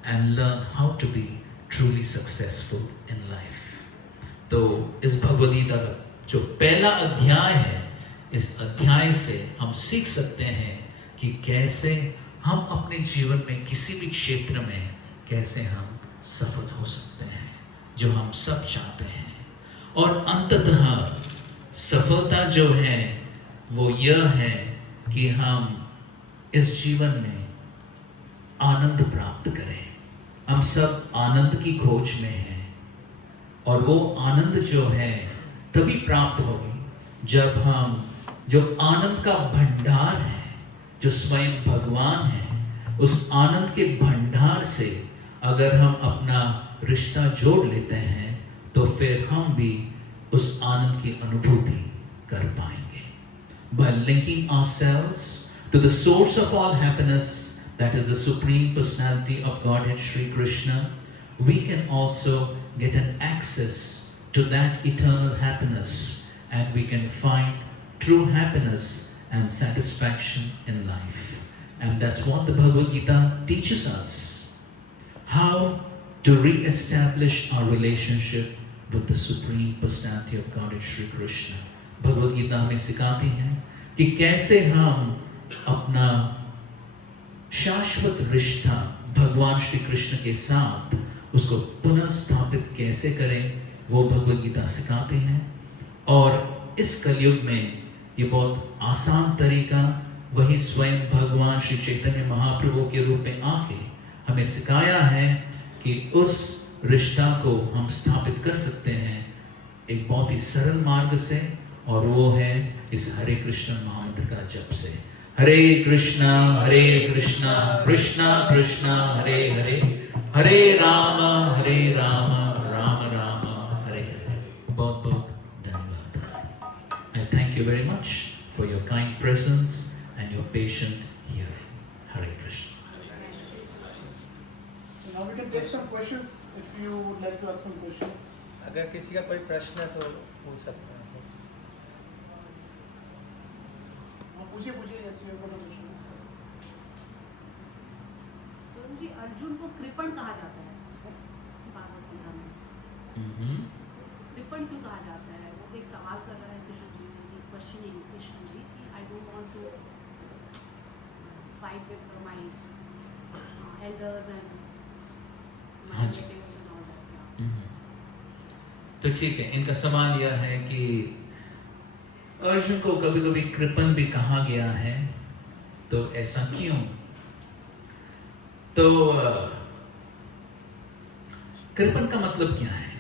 and learn how to be truly successful in life. तो इस भगवद गीता का जो पहला अध्याय है, इस अध्याय से हम सीख सकते हैं कि कैसे हम अपने जीवन में किसी भी क्षेत्र में कैसे हम सफल हो सकते हैं, जो हम सब चाहते हैं. और अंततः सफलता जो है वो यह है कि हम इस जीवन में आनंद प्राप्त करें. हम सब आनंद की खोज में हैं, और वो आनंद जो है तभी प्राप्त होगी जब हम जो आनंद का भंडार है, जो स्वयं भगवान है, उस आनंद के भंडार से अगर हम अपना रिश्ता जोड़ लेते हैं तो फिर हम भी उस आनंद की अनुभूति कर पाएंगे. By linking ourselves to the source of all happiness, that is the Supreme Personality of Godhead Sri Krishna, we can also get an access to that eternal happiness, and we can find true happiness and satisfaction in life. And that's what the Bhagavad Gita teaches us, how to re-establish our relationship with the Supreme Personality of Godhead Sri Krishna. Bhagavad Gita हमें सिखाती है कि कैसे हम अपना शाश्वत रिश्ता भगवान श्री कृष्ण के साथ उसको पुनः स्थापित कैसे करें, वो भगवद गीता सिखाते हैं. और इस कलयुग में ये बहुत आसान तरीका वही स्वयं भगवान श्री चैतन्य महाप्रभु के रूप में आके हमें सिखाया है कि उस रिश्ता को हम स्थापित कर सकते हैं एक बहुत ही सरल मार्ग से, और वो है इस हरे कृष्ण महामंत्र का जप से. हरे कृष्णा कृष्णा कृष्णा हरे हरे, हरे राम राम राम हरे हरे. बहुत बहुत धन्यवाद. I thank you very much for your kind presence and your patient hearing. Hare Krishna. So now we can take some questions if you would like to ask some questions. अगर किसी का कोई प्रश्न है तो पूछ सकते हैं. पूछिए जैसे भी आपको questions. तो जी अर्जुन को कृपण कहा जाता है भागवत गीता में. कृपण क्यों कहा जाता है? वो एक सवाल कर रहा है कृष्ण जी से, क्वेश्चनिंग कृष्ण जी कि I don't want to fight with my elders and my हाँ जी. Relatives and all that. तो ठीक है, इनका सवाल यह है कि अर्जुन को कभी कभी कृपण भी कहा गया है, तो ऐसा क्यों? तो कृपण का मतलब क्या है?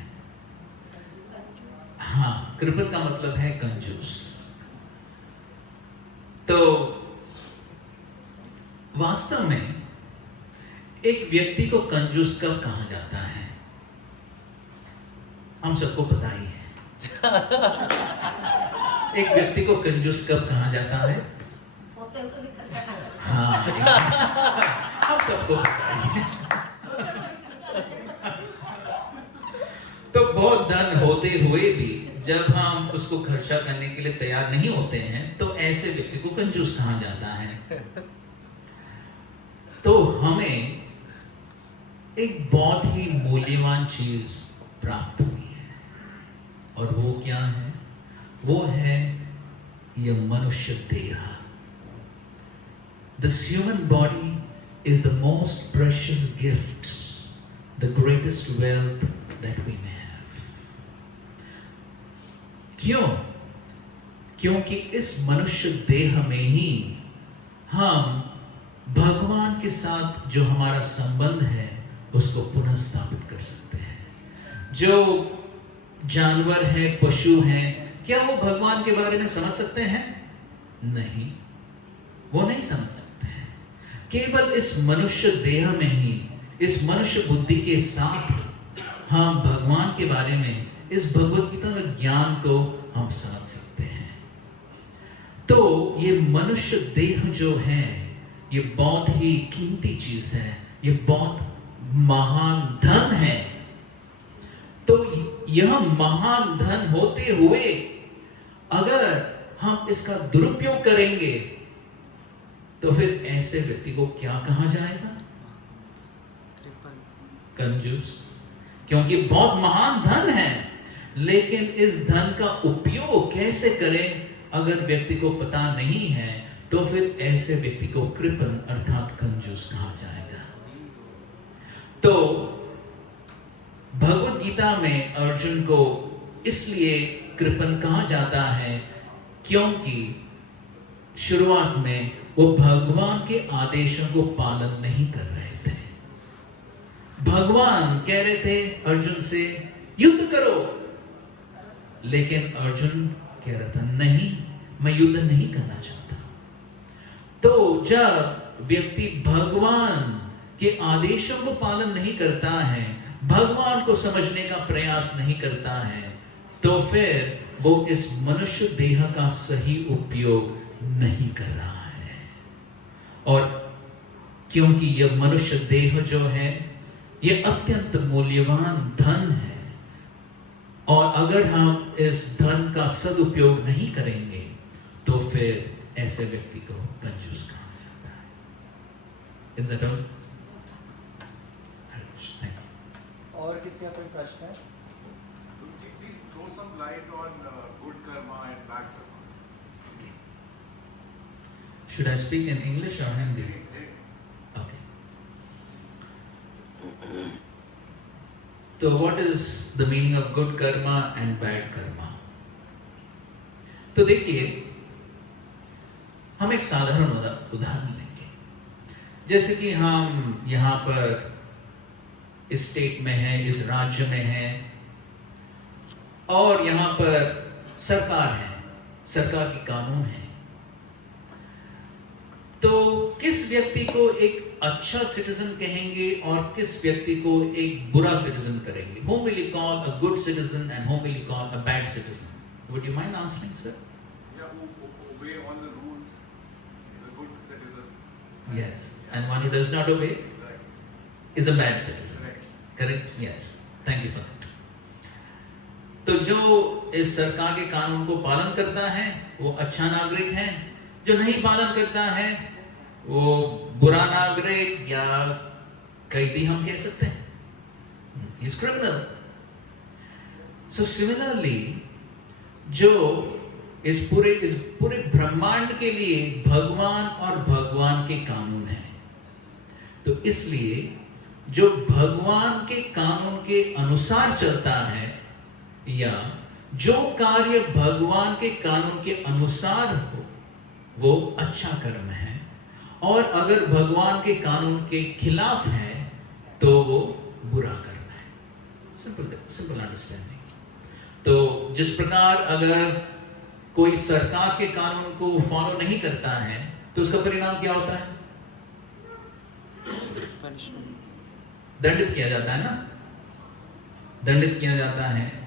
हाँ, कृपण का मतलब है कंजूस. तो वास्तव में एक व्यक्ति को कंजूस कब कहा जाता है? हम सबको पता ही है. एक व्यक्ति को कंजूस कब कहा जाता है? होते भी खर्चा करता है. हाँ, हम सबको पता ही है. तो बहुत धन होते हुए भी जब हम उसको खर्चा करने के लिए तैयार नहीं होते हैं तो ऐसे व्यक्ति को कंजूस कहा जाता है. तो हमें एक बहुत ही मूल्यवान चीज प्राप्त हुई है, और वो क्या है? वो है यह मनुष्य देह. This human body is the most precious gift, the greatest wealth that we may have. क्यों? क्योंकि इस मनुष्य देह में ही हम भगवान के साथ जो हमारा संबंध है उसको पुनः स्थापित कर सकते हैं। जो जानवर हैं, पशु हैं, क्या वो भगवान के बारे में समझ सकते हैं? नहीं, वो नहीं समझ सकते हैं। केवल इस मनुष्य देह में ही, इस मनुष्य बुद्धि के साथ हम भगवान के बारे में, इस भगवत गीता के ज्ञान को हम समझ सकते हैं। तो ये मनुष्य देह जो है, ये बहुत ही कीमती चीज है, ये बहुत महान धन है। तो यह महान धन होते हुए अगर हम इसका दुरुपयोग करेंगे तो फिर ऐसे व्यक्ति को क्या कहा जाएगा? कंजूस। क्योंकि बहुत महान धन है, लेकिन इस धन का उपयोग कैसे करें अगर व्यक्ति को पता नहीं है, तो फिर ऐसे व्यक्ति को कृपण अर्थात कंजूस कहा जाएगा। तो भगवत गीता में अर्जुन को इसलिए कृपण कहा जाता है क्योंकि शुरुआत में वो भगवान के आदेशों को पालन नहीं कर रहे थे। भगवान कह रहे थे अर्जुन से युद्ध करो, लेकिन अर्जुन कह रहा था नहीं, मैं युद्ध नहीं करना चाहता। तो जब व्यक्ति भगवान के आदेशों को पालन नहीं करता है, भगवान को समझने का प्रयास नहीं करता है, तो फिर वो इस मनुष्य देह का सही उपयोग नहीं कर रहा है। और क्योंकि यह मनुष्य देह जो है, यह अत्यंत मूल्यवान धन है, और अगर हम इस धन का सदुपयोग नहीं करेंगे तो फिर ऐसे व्यक्ति को कंजूस कहा जाता है। Is that all? और किसी का कोई प्रश्न है? Could you please throw some light on good karma and bad karma? Should I speak in English or Hindi? Okay. So what is the meaning of good karma and bad karma? तो देखिए, हम एक साधारण उदाहरण लेंगे। जैसे कि हम यहाँ पर इस स्टेट में हैं, इस राज्य में हैं, और यहाँ पर सरकार है, सरकार के कानून है। तो किस व्यक्ति को एक अच्छा सिटीजन कहेंगे और किस व्यक्ति को एक बुरा सिटीजन करेंगे? Whom will you call a good citizen and whom will you call a bad citizen? Would you mind answering, sir? Yeah, who obey all the rules is a good citizen. Yes. And one who does not obey Right. is a bad citizen. Correct. Correct? Yes. Thank you for that. तो जो इस सरकार के कानून को पालन करता है वो अच्छा नागरिक है, जो नहीं पालन करता है वो बुरा नागरिक या कैदी हम कह सकते हैं, He's criminal. So similarly, जो इस पूरे ब्रह्मांड के लिए भगवान और भगवान के कानून हैं, तो इसलिए जो भगवान के कानून के अनुसार चलता है या जो कार्य भगवान के कानून के अनुसार हो वो अच्छा कर्म है, और अगर भगवान के कानून के खिलाफ है तो वो बुरा कर्म है। Simple understanding. तो जिस प्रकार अगर कोई सरकार के कानून को फॉलो नहीं करता है तो उसका परिणाम क्या होता है? दंडित किया जाता है ना, दंडित किया जाता है।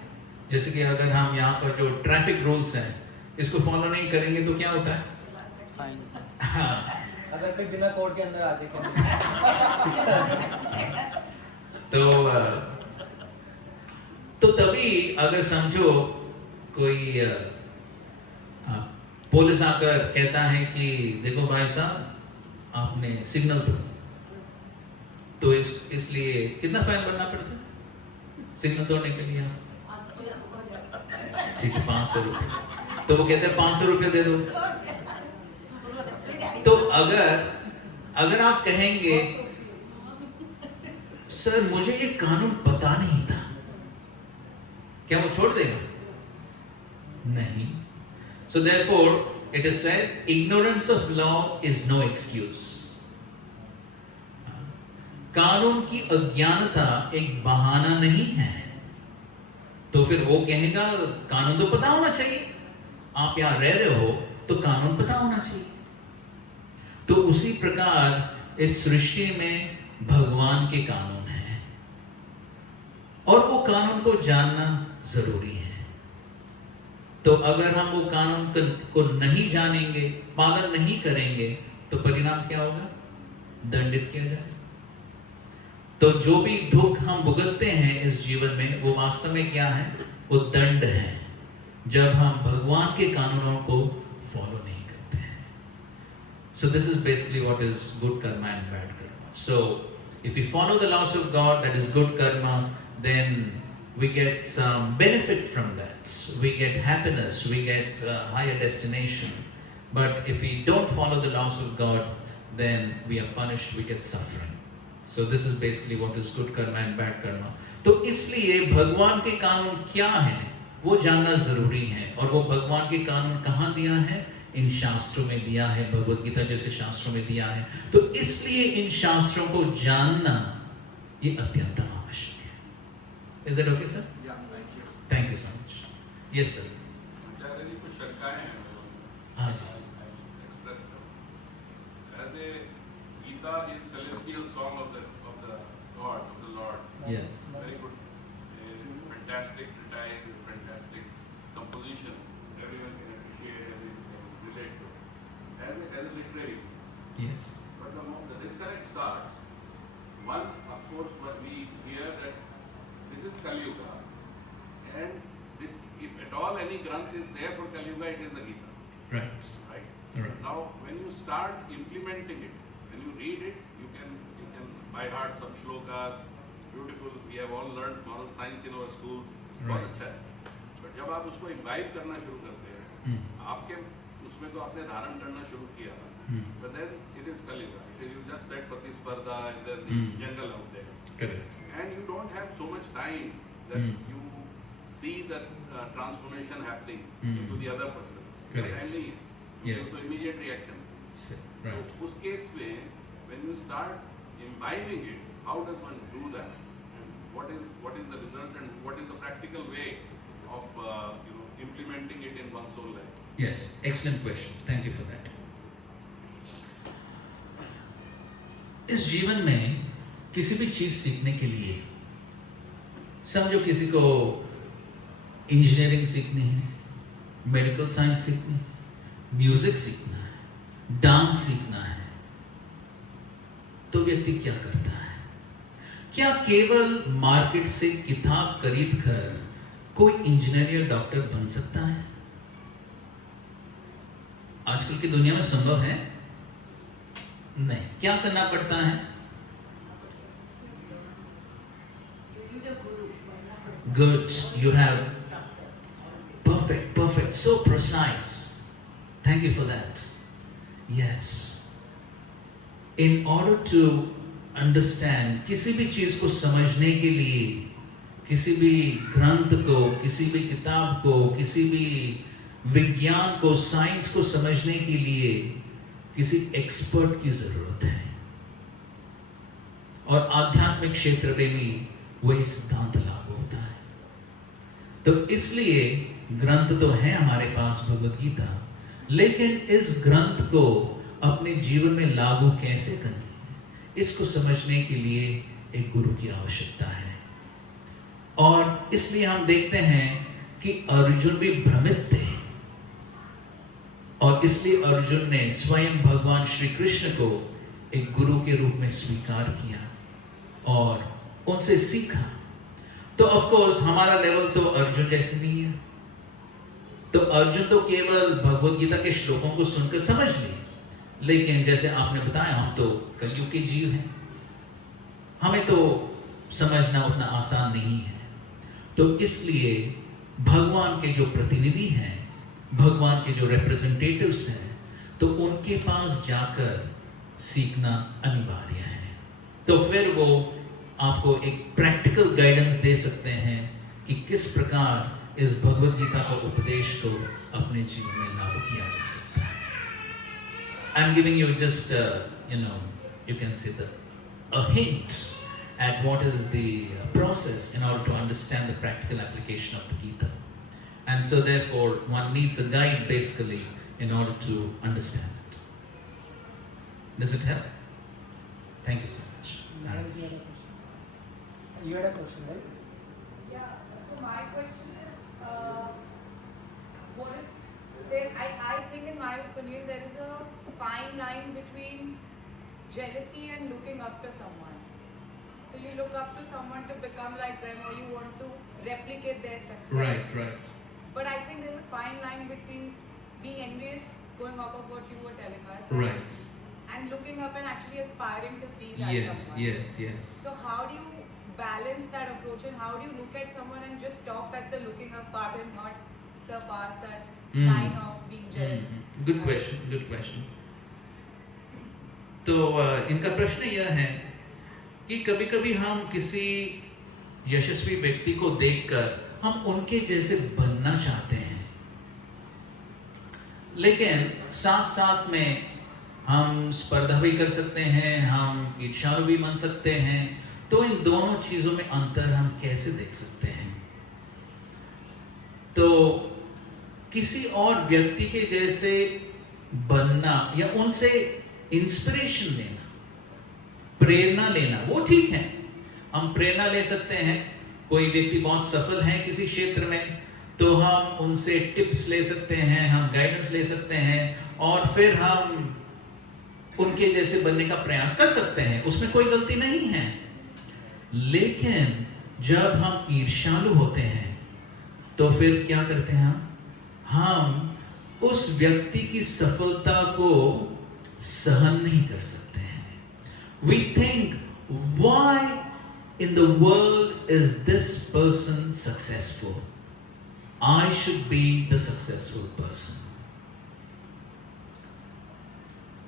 जैसे कि अगर हम यहाँ पर जो ट्रैफिक रूल्स हैं इसको फॉलो नहीं करेंगे तो क्या होता है? हाँ। अगर कोई बिना कोड के अंदर आ जाए तो तभी अगर समझो कोई पुलिस आकर कहता है कि देखो भाई साहब आपने सिग्नल तो इसलिए कितना फाइन भरना पड़ता है सिग्नल तोड़ने के लिए? ठीक है, 500 रुपये। तो वो कहते हैं 500 रुपये दे दो। तो अगर आप कहेंगे सर मुझे ये कानून पता नहीं था, क्या वो छोड़ देगा? नहीं। So therefore it is said ignorance of law is no excuse. कानून की अज्ञानता एक बहाना नहीं है। तो फिर वो कहेगा कानून तो पता होना चाहिए, आप यहां रह रहे हो तो कानून पता होना चाहिए। तो उसी प्रकार इस सृष्टि में भगवान के कानून हैं और वो कानून को जानना जरूरी है। तो अगर हम वो कानून को नहीं जानेंगे, पालन नहीं करेंगे, तो परिणाम क्या होगा? दंडित किया जाएगा। तो जो भी दुख हम भुगतते हैं इस जीवन में, वो वास्तव में क्या है? वो दंड है, जब हम भगवान के कानूनों को फॉलो नहीं करते हैं। So this is basically what is good karma and bad karma. So if we follow the laws of God, that is good karma, then we get some benefit from that. We get happiness, we get a higher destination. But if we don't follow the laws of God, then we are punished, we get suffering. So this is basically what is good karma and bad karma. तो इसलिए भगवान के कानून क्या हैं वो जानना जरूरी है। और वो भगवान के कानून कहाँ दिया है? इन शास्त्रों में दिया है, भगवत गीता जैसे शास्त्रों में दिया है। तो इसलिए इन शास्त्रों को जानना ये अत्यंत आवश्यक है। Is that okay, sir? Yeah, thank you. Thank you so much. Yes, sir. आचार्य जी कुछ शंकाएं हैं हाँ जी। express them. As a Gita is celestial song of the God, of the Lord. Yes. Very good, fantastic treatise, fantastic composition. Everyone can appreciate, everyone can relate to. As a literary piece. Yes. But the moment the disconnect starts, one, of course, what we hear that this is Kali Yuga, and this, if at all any granth is there for Kali Yuga, it is the Gita, Right. right? Right. Now, when you start implementing it, when you read it, you can by heart some shlokas, beautiful. We have all learned moral science in our schools. बहुत अच्छा है. But जब आप उसको imbibe करना शुरू करते हैं, आपके उसमें तो आपने धारण करना शुरू किया, but then it is Kali Yuga. It is, you just said Pratisparda and then the jungle out there. Correct. And you don't have so much time that you see that transformation happening into the other person. Correct. And the, Yes. so immediate reaction. Right. So, उस case में when you start imbibing it, how does one do that? And what is the result and what is the practical way of implementing it in one's whole life? Yes, excellent question. Thank you for that. इस जीवन में किसी भी चीज सीखने के लिए, समझो किसी को इंजीनियरिंग सीखनी है, मेडिकल साइंस सीखनी है, म्यूजिक सीखना है, डांस सीखना है, तो व्यक्ति क्या करता है? क्या केवल मार्केट से किताब खरीद कर कोई इंजीनियर या डॉक्टर बन सकता है? आजकल की दुनिया में संभव है? नहीं। क्या करना पड़ता है? Good. You have perfect, so precise. Thank you for that. Yes. In order to understand, किसी भी चीज को समझने के लिए, किसी भी ग्रंथ को, किसी भी किताब को, किसी भी विज्ञान को, साइंस को समझने के लिए किसी एक्सपर्ट की जरूरत है। और आध्यात्मिक क्षेत्र में भी वही सिद्धांत लागू होता है। तो इसलिए ग्रंथ तो है हमारे पास, भगवत गीता, लेकिन इस ग्रंथ को अपने जीवन में लागू कैसे करना है, इसको समझने के लिए एक गुरु की आवश्यकता है। और इसलिए हम देखते हैं कि अर्जुन भी भ्रमित थे, और इसलिए अर्जुन ने स्वयं भगवान श्री कृष्ण को एक गुरु के रूप में स्वीकार किया और उनसे सीखा। तो ऑफ कोर्स हमारा लेवल तो अर्जुन जैसे नहीं है। तो अर्जुन तो केवल भगवत गीता के श्लोकों को सुनकर समझ लिए, लेकिन जैसे आपने बताया हम तो कलयुग के जीव हैं, हमें तो समझना उतना आसान नहीं है। तो इसलिए भगवान के जो प्रतिनिधि हैं, भगवान के जो रिप्रेजेंटेटिव्स हैं, तो उनके पास जाकर सीखना अनिवार्य है। तो फिर वो आपको एक प्रैक्टिकल गाइडेंस दे सकते हैं कि किस प्रकार इस भगवत गीता का उपदेश को अपने जीवन में लागू किया जा सकता है। I am giving you just you can say the a hint at what is the process in order to understand the practical application of the Gita. And so therefore one needs a guide basically in order to understand it. Does it help? Thank you so much. Madam, you had a question. You had a question, right? Yeah, so my question is, what is there? I think, in my opinion, there is a fine line between jealousy and looking up to someone. So you look up to someone to become like them, or you want to replicate their success. Right. But I think there's a fine line between being envious, going off of what you were telling us, Right. and looking up and actually aspiring to be like someone. Yes. So how do you balance that approach, and how do you look at someone and just stop at the looking up part and not surpass that line of being jealous? Good question. तो इनका प्रश्न यह है कि कभी-कभी हम किसी यशस्वी व्यक्ति को देखकर हम उनके जैसे बनना चाहते हैं, लेकिन साथ में हम स्पर्धा भी कर सकते हैं, हम ईर्ष्यालु भी बन सकते हैं। तो इन दोनों चीजों में अंतर हम कैसे देख सकते हैं? तो किसी और व्यक्ति के जैसे बनना या उनसे इंस्पिरेशन लेना, प्रेरणा लेना, वो ठीक है। हम प्रेरणा ले सकते हैं। कोई व्यक्ति बहुत सफल है किसी क्षेत्र में, तो हम उनसे टिप्स ले सकते हैं, हम गाइडेंस ले सकते हैं, और फिर हम उनके जैसे बनने का प्रयास कर सकते हैं। उसमें कोई गलती नहीं है। लेकिन जब हम ईर्ष्यालु होते हैं तो फिर क्या करते हैं? हम उस व्यक्ति की सफलता को सहन नहीं कर सकते हैं। We think, why in the world is this person successful? I should be the successful person.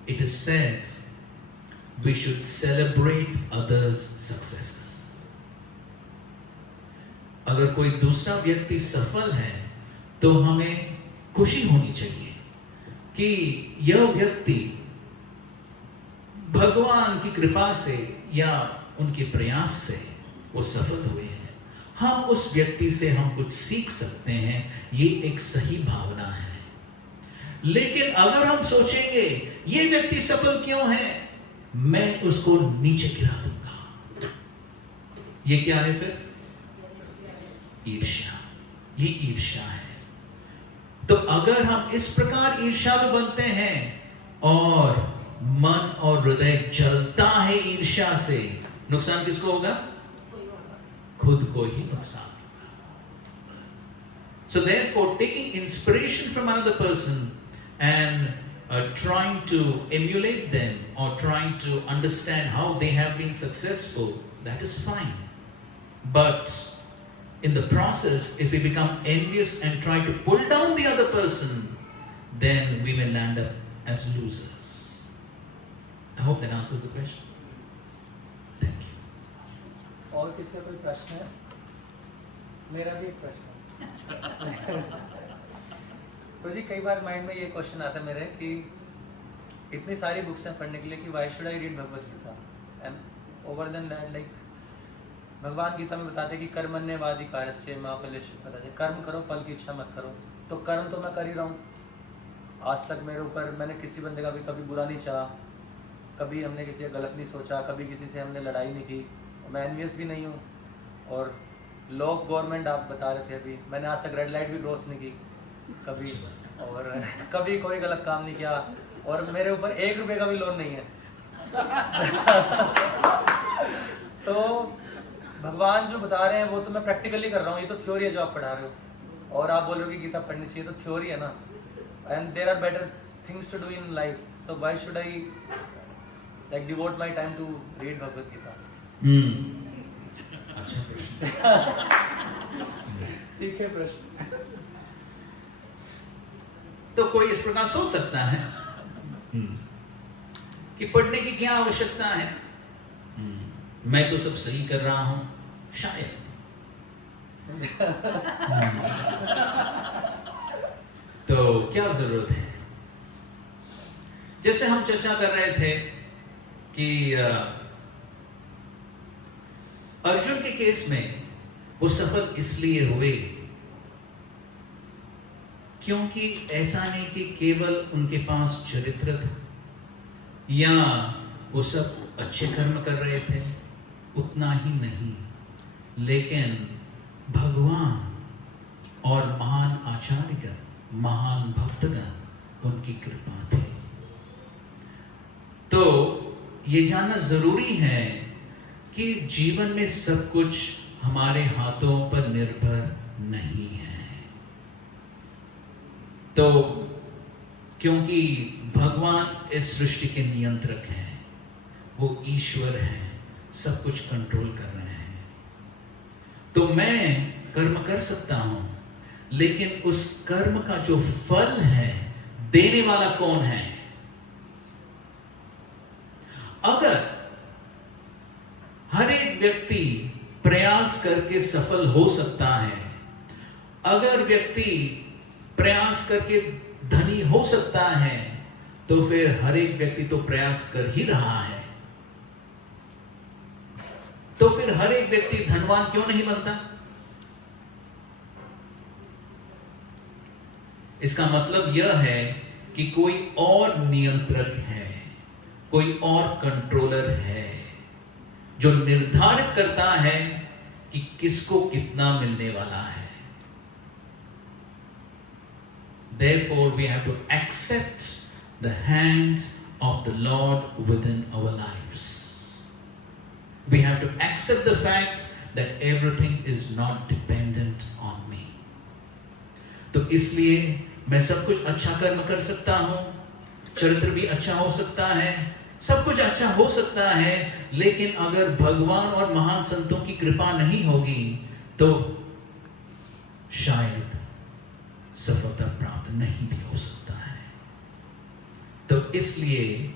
It is said we should celebrate others' successes. अगर कोई दूसरा व्यक्ति सफल है तो हमें खुशी होनी चाहिए कि यह व्यक्ति भगवान की कृपा से या उनके प्रयास से वो सफल हुए हैं। हम उस व्यक्ति से हम कुछ सीख सकते हैं, ये एक सही भावना है। लेकिन अगर हम सोचेंगे ये व्यक्ति सफल क्यों है, मैं उसको नीचे गिरा दूंगा, ये क्या है फिर? ईर्ष्या। ये ईर्ष्या है। तो अगर हम इस प्रकार ईर्ष्यालु बनते हैं और मन और हृदय जलता है ईर्ष्या से, नुकसान किसको होगा? खुद को ही नुकसान होगा। So therefore, taking inspiration from another person and trying to emulate them or trying to understand how they have been successful, that is fine. But in the process, if we become envious and try to pull down the other person, then we will end up as losers. I hope that answers the question. Thank you. और किसी का कोई प्रश्न है? मेरा भी एक प्रश्न है। तो जी कई बार माइंड में ये क्वेश्चन आता है मेरे कि इतनी सारी बुक्स हैं पढ़ने के लिए कि why should I read Bhagavad Gita, and over than that, like भगवान गीता में बताते हैं कि कर्मण्येवाधिकारस्य मा फलेषु कदाचन, कर्म करो फल की इच्छा मत करो। तो कर्म तो मैं कर ही रहा हूँ। आज तक मेरे ऊपर मैंने किसी बंदे का भी कभी बुरा नहीं चाहा, कभी हमने किसी का गलत नहीं सोचा, कभी किसी से हमने लड़ाई नहीं की, मैं एनवियस भी नहीं हूँ। और लॉ ऑफ गवर्नमेंट आप बता रहे थे अभी, मैंने आज तक रेड लाइट भी क्रॉस नहीं की कभी, और कभी कोई गलत काम नहीं किया, और मेरे ऊपर 1 रुपये का भी लोन नहीं है। तो भगवान जो बता रहे हैं वो तो मैं प्रैक्टिकली कर रहा हूँ, ये तो थ्योरी है जो आप पढ़ा रहे हो। और आप बोल रहे हो कि गीता पढ़नी चाहिए, तो थ्योरी है ना, and there are better things to do in life, so why should I like devote my time to read Bhagavad Gita? अच्छा प्रश्न। ठीक है प्रश्न। तो कोई इस प्रकार सोच सकता है कि पढ़ने की क्या आवश्यकता है, मैं तो सब सही कर रहा हूं, शायद। तो क्या जरूरत है? जैसे हम चर्चा कर रहे थे कि अर्जुन के केस में वो सफल इसलिए हुए क्योंकि ऐसा नहीं कि केवल उनके पास चरित्र था या वो सब अच्छे कर्म कर रहे थे, उतना ही नहीं, लेकिन भगवान और महान आचार्यगण, महान भक्तगण उनकी कृपा थी। तो ये जानना जरूरी है कि जीवन में सब कुछ हमारे हाथों पर निर्भर नहीं है। तो क्योंकि भगवान इस सृष्टि के नियंत्रक हैं, वो ईश्वर हैं, सब कुछ कंट्रोल कर रहे हैं, तो मैं कर्म कर सकता हूं, लेकिन उस कर्म का जो फल है देने वाला कौन है? अगर हर एक व्यक्ति प्रयास करके सफल हो सकता है, अगर व्यक्ति प्रयास करके धनी हो सकता है, तो फिर हर एक व्यक्ति तो प्रयास कर ही रहा है, तो फिर हर एक व्यक्ति धनवान क्यों नहीं बनता? इसका मतलब यह है कि कोई और नियंत्रक है, कोई और कंट्रोलर है जो निर्धारित करता है कि किसको कितना मिलने वाला है। Therefore, we have to accept the hand of the Lord within our lives. We have to accept the fact that everything is not dependent on me. तो इसलिए मैं सब कुछ अच्छा कर्म कर सकता हूं, चरित्र भी अच्छा हो सकता है, सब कुछ अच्छा हो सकता है, लेकिन अगर भगवान और महान संतों की कृपा नहीं होगी तो शायद सफलता प्राप्त नहीं भी हो सकता है। तो इसलिए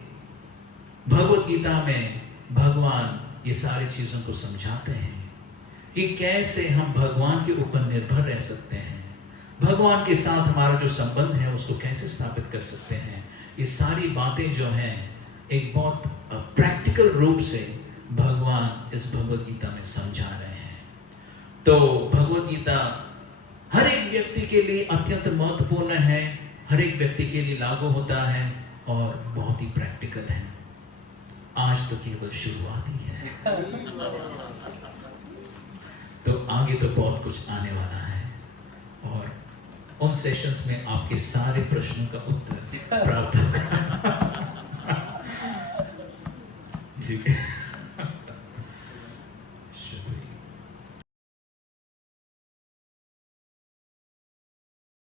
भगवत गीता में भगवान ये सारी चीजों को समझाते हैं कि कैसे हम भगवान के ऊपर निर्भर रह सकते हैं, भगवान के साथ हमारा जो संबंध है उसको कैसे स्थापित कर सकते हैं। ये सारी बातें जो हैं एक बहुत प्रैक्टिकल रूप से भगवान इस भगवत गीता में समझा रहे हैं। तो भगवत गीता हर एक व्यक्ति के लिए अत्यंत महत्वपूर्ण है, हर एक व्यक्ति के लिए लागू होता है और बहुत ही प्रैक्टिकल है। आज तो केवल शुरुआत ही है, तो आगे तो बहुत कुछ आने वाला है और उन सेशंस में आपके सारे प्रश्नों का उत्तर